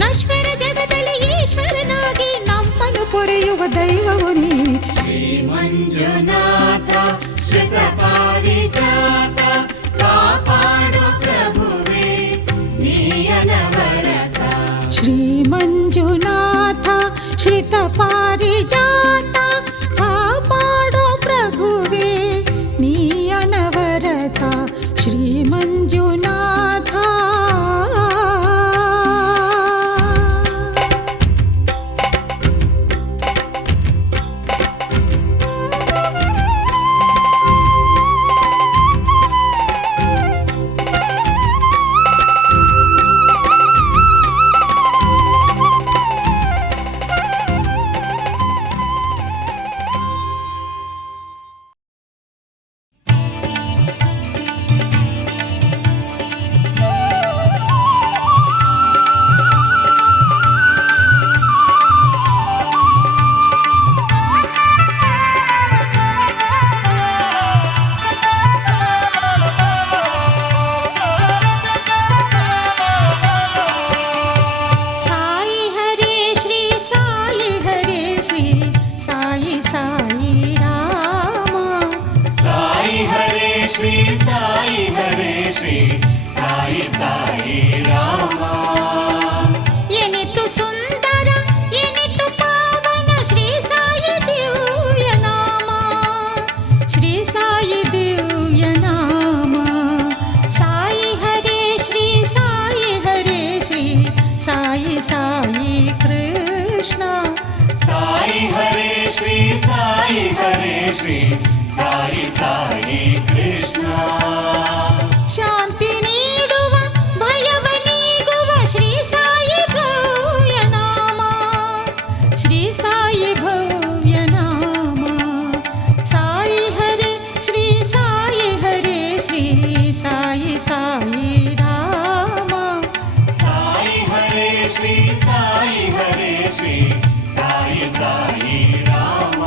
ನಶ್ವರ ಜಗದಲ್ಲಿ ಈಶ್ವರನಾಗಿ ನಮ್ಮನ್ನು ಪೊರೆಯುವ ದೈವವು ನೀ ಶ್ರೀ ಮಂಜುನಾಥ ಶ್ರಿತ ಪಾರಿಜಾತ ಕಾಪಾಡು ಪ್ರಭುವೇ ನೀಯನವರತ ಶ್ರೀ ಮಂಜುನಾಥ ಶ್ರಿತ ಪಾರಿಜಾತ ಕಾಪಾಡೋ ಪ್ರಭುವೇ ನೀ ಅನವರತ ಶ್ರೀ ಮಂಜುನಾಥ ಎನಿತು ಸುಂದರ ಎನಿತು ಪಾವನ ಶ್ರೀ ಸಾಯಿ ದಿವ್ಯ ನಾಮ ಶ್ರೀ ಸಾಯಿ ದಿವ್ಯ ನಾಮ ಸಾಯಿ ಹರೇ ಶ್ರೀ ಸಾಯಿ ಹರೇ ಶ್ರೀ ಸಾಯಿ ಸಾಯಿ ಕೃಷ್ಣ ಸಾಯಿ ಹರೇ ಶ್ರೀ ಸಾಯಿ ಹರೇ ಶ್ರೀ ಸಾಯಿ ಸಾಯಿ ಕೃಷ್ಣ ಶಾಂತಿ ನೀಡುವ ಭಯವ ನೀಗುವ ಶ್ರೀ ಸಾಯಿ ಭವ್ಯ ನಾಮ ಶ್ರೀ ಸಾಯಿ ಭವ್ಯ ನಾಮ ಸಾಯಿ ಹರೇ ಶ್ರೀ ಸಾಯಿ ಹರೇ ಶ್ರೀ ಸಾಯಿ ಸಾಯಿ ರಾಮ ಸಾಯಿ ಹರೇ ಶ್ರೀ ಸಾಯಿ ಹರೇ ಶ್ರೀ ಸಾಯಿ ಸಾಯಿ ರಾಮ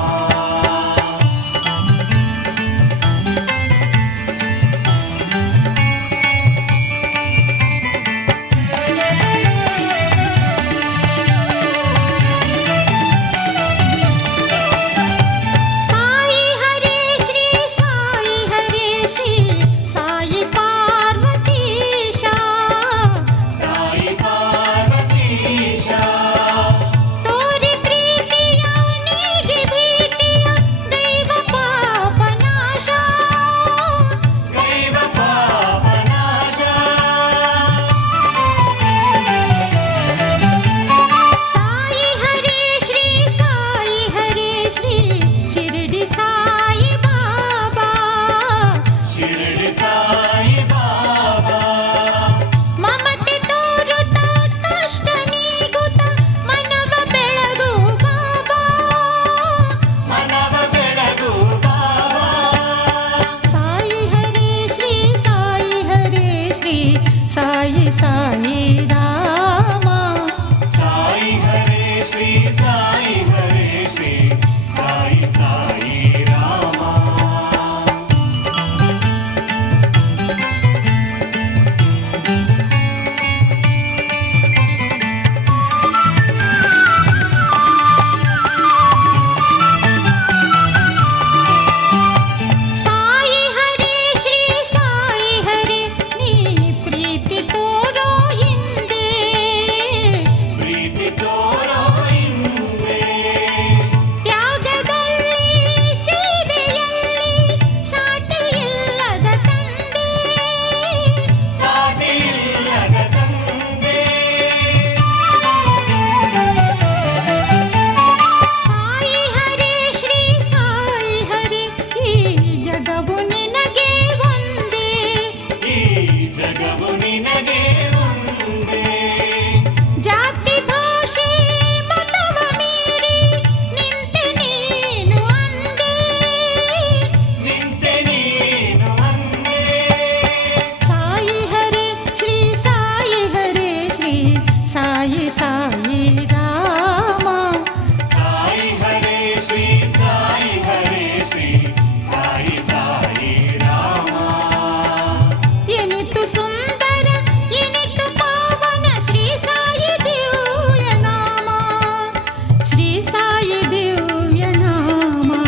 साई दिव्य नामा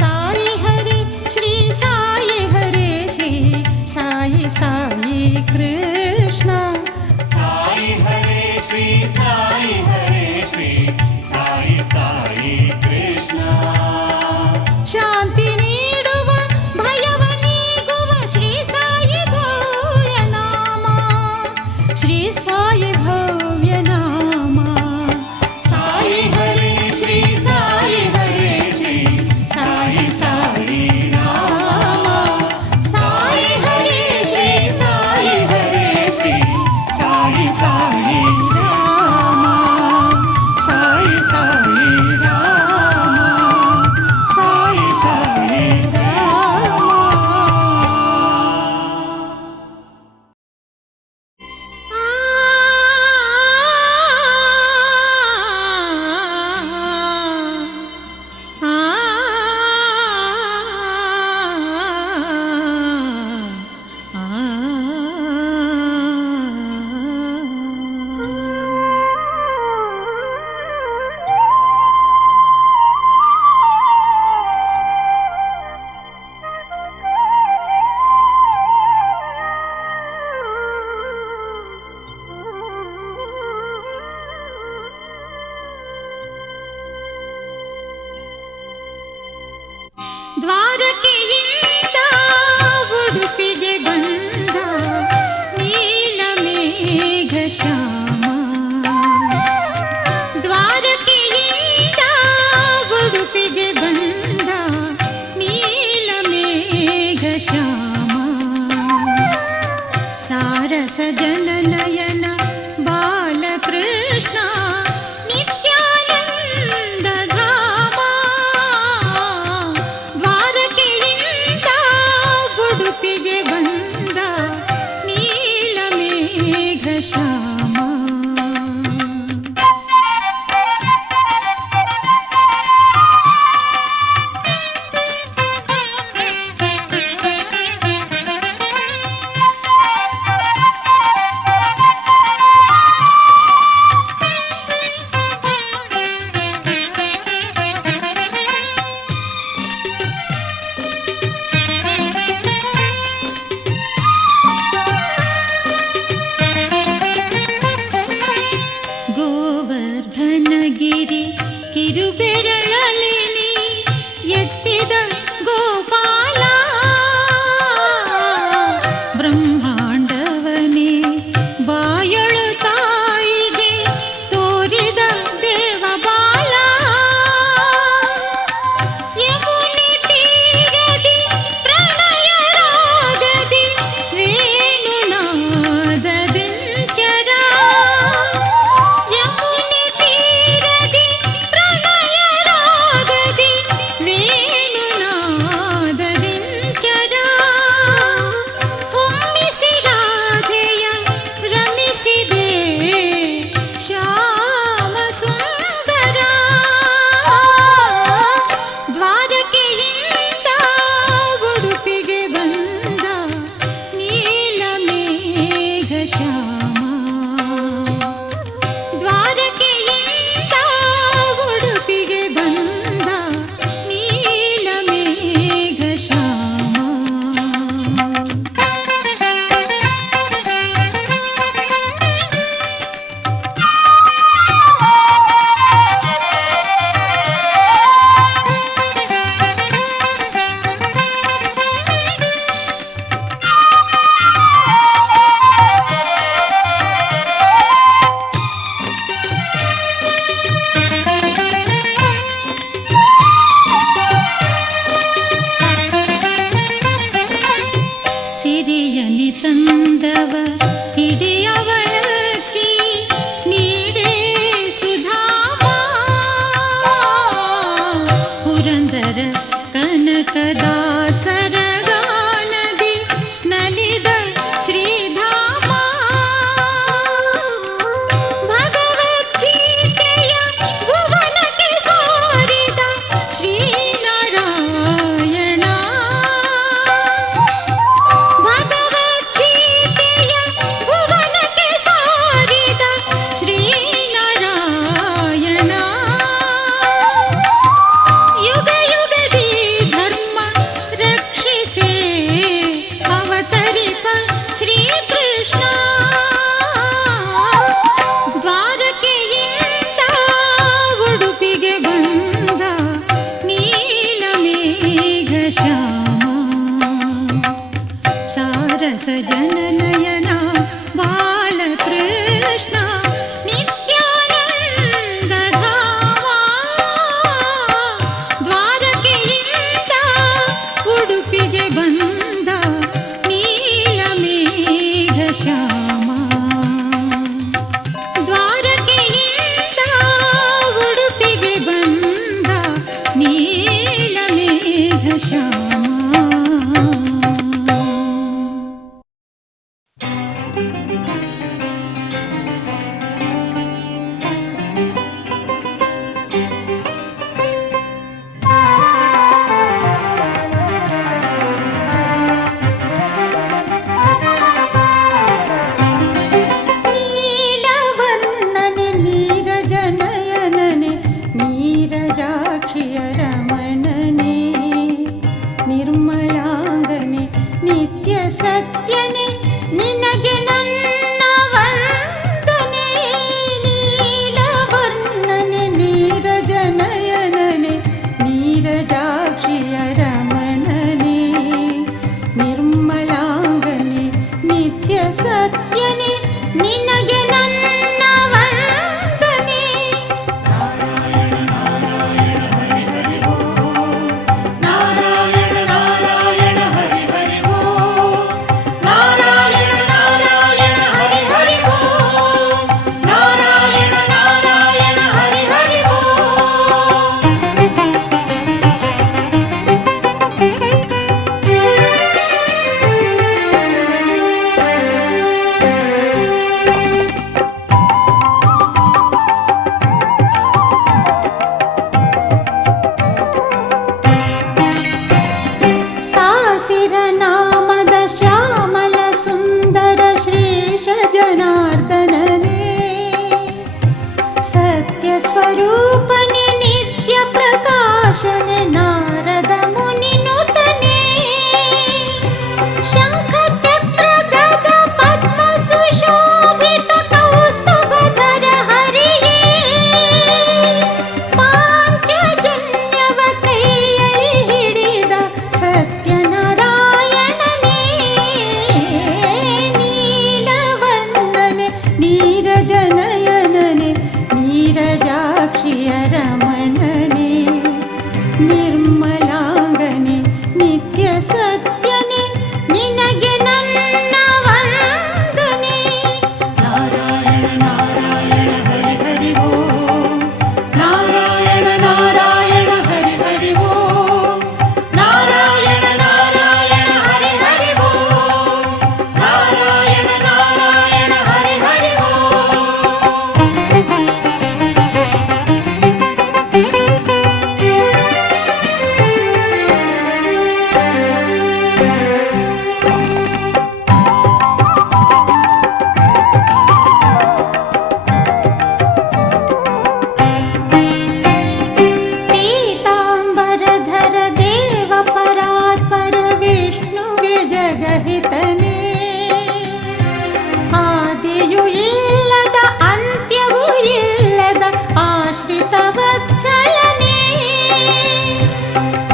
साई हरे श्री साई हरे श्री साई साई कृष्ण साई हरे श्री साई हरे श्री साई साई कृष्ण ಶಾಂತಿ ನೀಡುವ ಭಯವ ನೀಗುವ ಶ್ರೀ ಸಾಯಿ ಭವ್ಯ ನಾಮ ಶ್ರೀ ಸಾಯಿ ಭವ್ಯ ನಾಮ ಸಾಯಿ ಹರೇ ಶ್ರೀ ಸಾಯಿ ಹರೇ ಶ್ರೀ ಸಾಯಿ ಸಾಯಿ ರಾಮ ಸಾಯಿ ಹರೇ ಶ್ರೀ ಸಾಯಿ ಹರೇ ಶ್ರೀ ಸಾಯಿ ಸಾಯಿ ರಾಮ ಸಾಯಿ ಸಾಯಿ ರಾಮ ಸಾಯಿ ಸಾಯಿ ರಾಮ ದ್ವಾರಕೆಯಿಂದ ಉಡುಪಿಗೆ ಬಂದ ನೀಲಮೇಘ ಶ್ಯಾಮ ದ್ವಾರಕೆಯಿಂದ ಉಡುಪಿಗೆ ಬಂದ ನೀಲಮೇಘ ಶ್ಯಾಮ ಸಾರಸ ಜನನಯನ ಬಾಲಕೃಷ್ಣ ನಿತ್ಯಾನಂದ ಧಾಮ ದ್ವಾರಕೆಯಿಂದ ಉಡುಪಿಗೆ ಬಂದ ನೀಲಮೇಘ ಶ್ಯಾಮ ಗೋವರ್ಧನಗಿರಿ ಕಿರುಬೆರಳಲಿ ನೀ ಎತ್ತಿದ ಗೋಪಾಲ ಬ್ರಹ್ಮಾಂಡವನೇ ಬಾಯಳು ತಾಯಿಗೆ ತೋರಿದ ದೇವಬಾಲ ಯಮುನೆ ತೀರದಿ ಪ್ರಣಯ ರಾಗದಿ ವೇಣುನಾದದಿಂಚರ ಯಮುನೆ ತೀರದಿ ಪ್ರಣಯ ರಾಗದಿ ವೇಣುನಾದದಿಂಚರ ವತ್ಸಲನೇ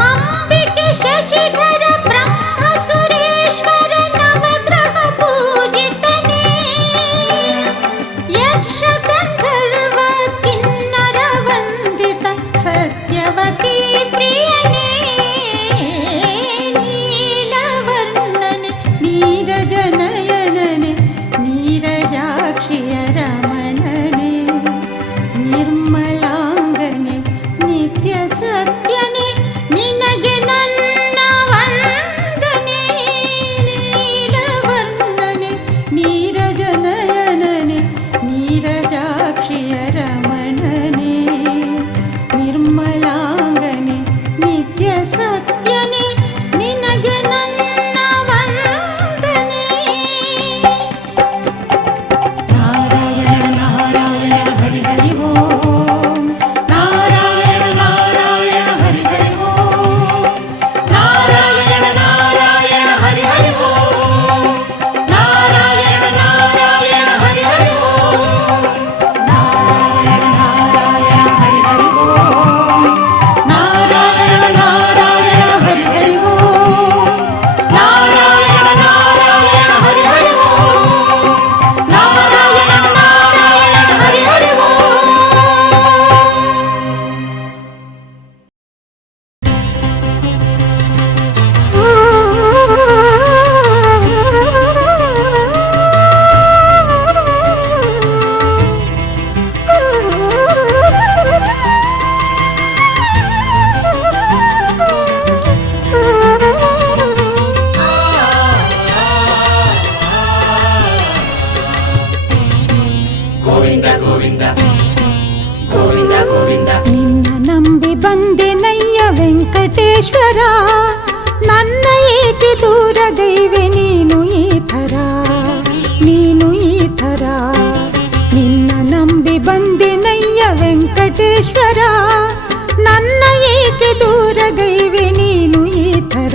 ಅಂಬಿಕೆ ಶಶಿಧರ ಬ್ರಹ್ಮ ಸುರೇಶ್ವರ ನವಗ್ರಹ ಪೂಜಿತನೇ ಯಕ್ಷ ಗಂಧರ್ವ ಕಿನ್ನರ ವಂದಿತ ಸತ್ಯವತಿ ಪ್ರಿಯನೇ ನೀಲವರ್ಣನೆ ನೀರಜನಯನನೆ ನೀರಜಾಕ್ಷಿಯ ರಮಣನೆ ನಿರ್ಮಲಾಂಗನೆ ನಿತ್ಯ ಸತ್ಯನೆ ನಿನಗೆ ನನ್ನ ವಂದನೆ ನೀಲವರ್ಣನೆ ನೀರಜನಯನನೆ ನೀರಜಾಕ್ಷಿಯ ರಮಣನೆ ನಿರ್ಮಲಾಂಗನೆ ನಿತ್ಯ ಸತ್ಯನೆ ನಿನಗೆ ನನ್ನ ವಂದನೆ ನಾರಾಯಣ ನಾರಾಯಣ ಹರಿ ಹರಿ ಓಂ ನಾರಾಯಣ ನಾರಾಯಣ ಹರಿ ಹರಿ ಓಂ ನಾರಾಯಣ ನಾರಾಯಣ ಹರಿ ಹರಿ ಓಂ ನಾರಾಯಣ ನಾರಾಯಣ ಹರಿ ಹರಿ ಓಂ ನಾರಾಯಣ ನಾರಾಯಣ ಹರಿ ಹರಿ ಓಂ ನಾರಾಯಣ ನಾರಾಯಣ ಹರಿ ಹರಿ ಓಂ ನಾರಾಯಣ ನಾರಾಯಣ ಹರಿ ಹರಿ ಓಂ ನಾರಾಯಣ ನಾರಾಯಣ ಹರಿ ಹರಿ ಗೋವಿಂದ ಗೋವಿಂದ ಗೋವಿಂದ ಗೋವಿಂದ ನಿನ್ನ ನಂಬಿ ಬಂದೆನಯ್ಯ ವೆಂಕಟೇಶ್ವರ ನನ್ನ ಏಕೆ ದೂರಗೈವೆ ನೀನು ಈ ಥರ ನೀನು ಈ ಥರ ನಿನ್ನ ನಂಬಿ ಬಂದೆನಯ್ಯ ವೆಂಕಟೇಶ್ವರ ನನ್ನ ಏಕೆ ದೂರಗೈವೆ ನೀನು ಈ ಥರ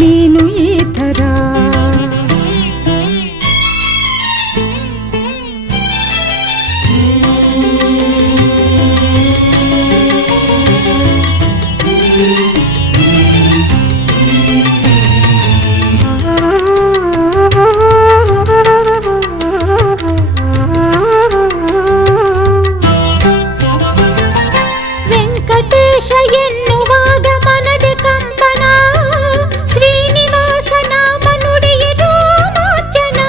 ನೀನು ಈ ಥರ ವೆಂಕಟೇಶ ಎನ್ನುವಾಗ ಮನದೆ ಕಂಪನ ಶ್ರೀನಿವಾಸ ನಾಮ ನುಡಿಯ ರೋಮಾಂಚನ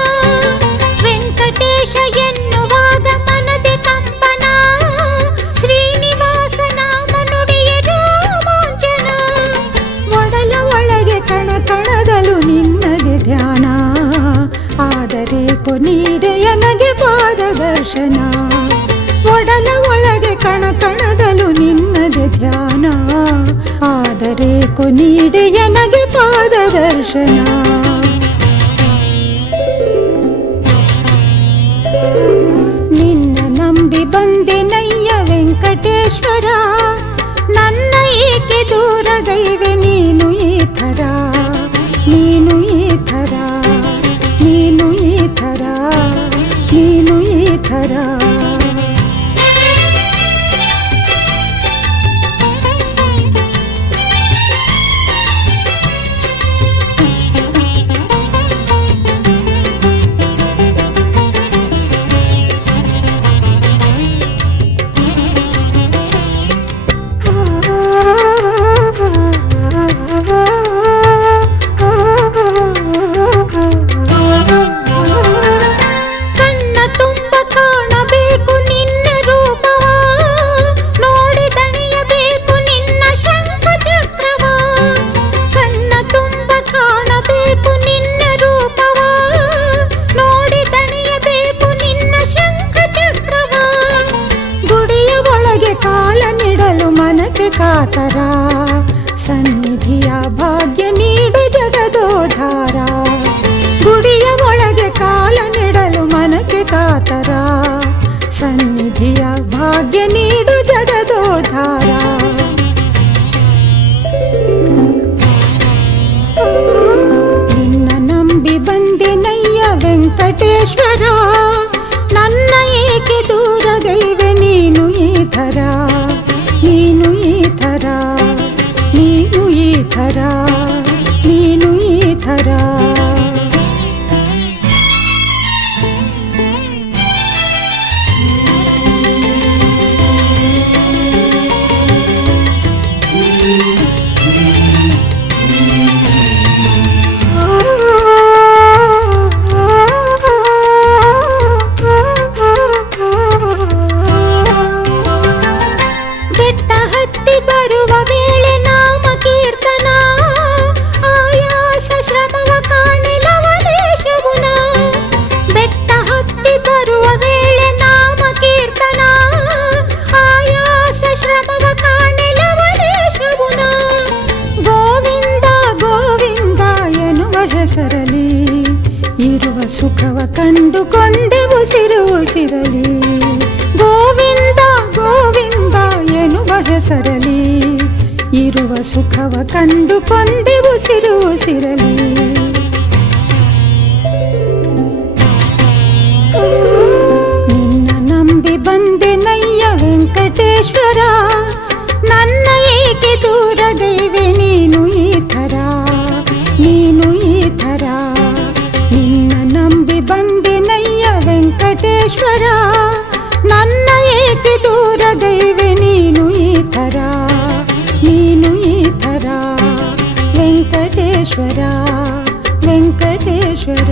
ವೆಂಕಟೇಶ ಎನ್ನುವಾಗ ಮನದೆ ಕಂಪನ ಶ್ರೀನಿವಾಸ ನಾಮ ನುಡಿಯ ರೋಮಾಂಚನ ಒಡಲ ಒಳಗೆ ಕಣಕಣದಲು ನಿನ್ನದೆ ಧ್ಯಾನ ಆದರೆ ಕೊನೀಡೆ ನನಗೆ ಪಾದ ದರ್ಶನ ಒಡಲ ಒಳಗೆ ಕಣಕಣದಲು ನಿನ್ನದೆ ಧ್ಯಾನ ಆದರೆ ಕೊನೀಡೆ ನನಗೆ ಪಾದ ದರ್ಶನ ನಿನ್ನ ನಂಬಿ ಬಂದೆನಯ್ಯ ವೆಂಕಟೇಶ್ವರ ನನ್ನ ಏಕೆ ದೂರಗೈವೆ ನೀನು ಈ ಥರ ನೀನು ಈ ಥರ ನೀನು ಈ ಥರ ನೀನು ಈ ಥರ ಕಣ್ಣ ತುಂಬ ಕಾಣಬೇಕು ನಿನ್ನ ರೂಪವ ನೋಡಿ ದಣಿಯಬೇಕು ನಿನ್ನ ಶಂಖ ಚಕ್ರವ ಕಣ್ಣ ತುಂಬ ಕಾಣಬೇಕು ನಿನ್ನ ರೂಪವ ನೋಡಿ ದಣಿಯಬೇಕು ನಿನ್ನ ಶಂಖ ಚಕ್ರವ ಗುಡಿಯ ಒಳಗೆ ಕಾಲ ನೀಡಲು ಮನಕ್ಕೆ ಕಾತರ ಸನ್ನಿಧಿಯ ಭಾಗ್ಯ ನೀಡು ಜಗದೋಧಾರ ಗುಡಿಯ ಒಳಗೆ ಕಾಲ ನೀಡಲು ಮನಕ್ಕೆ ಕಾತರ ಸನ್ನಿಧಿಯ ಭಾಗ್ಯ ನೀಡು ಜಗದೋಧಾರ ನಿನ್ನ ನಂಬಿ ಬಂದೆನಯ್ಯ ವೆಂಕಟೇಶ್ವರ ನನ್ನ ಏಕೆ ದೂರಗೈವೆ ನೀನು ಈ ಥರ ಸುಖವ ಕಂಡುಕೊಂಡೆ ಉಸಿರು ಉಸಿರಲಿ ಗೋವಿಂದ ಗೋವಿಂದ ಎನ್ನುವ ಹೆಸರಲಿ ಇರುವ ಸುಖವ ಕಂಡುಕೊಂಡೆ ಉಸಿರು ಉಸಿರಲಿ ನಿನ್ನ ನಂಬಿ ಬಂದೆನಯ್ಯ ವೆಂಕಟೇಶ್ವರ ನನ್ನ ಏಕೆ ದೂರಗೈವೆ ನೀನು ಈ ಥರ ನೀನು ಈ ಥರ ನಿನ್ನ ನಂಬಿ ಬಂದೆನಯ್ಯ ವೆಂಕಟೇಶ್ವರ ನನ್ನ ಏಕೆ ದೂರಗೈವೆ ನೀನು ಈ ಥರ ನೀನು ಈ ಥರ ವೆಂಕಟೇಶ್ವರ ವೆಂಕಟೇಶ್ವರ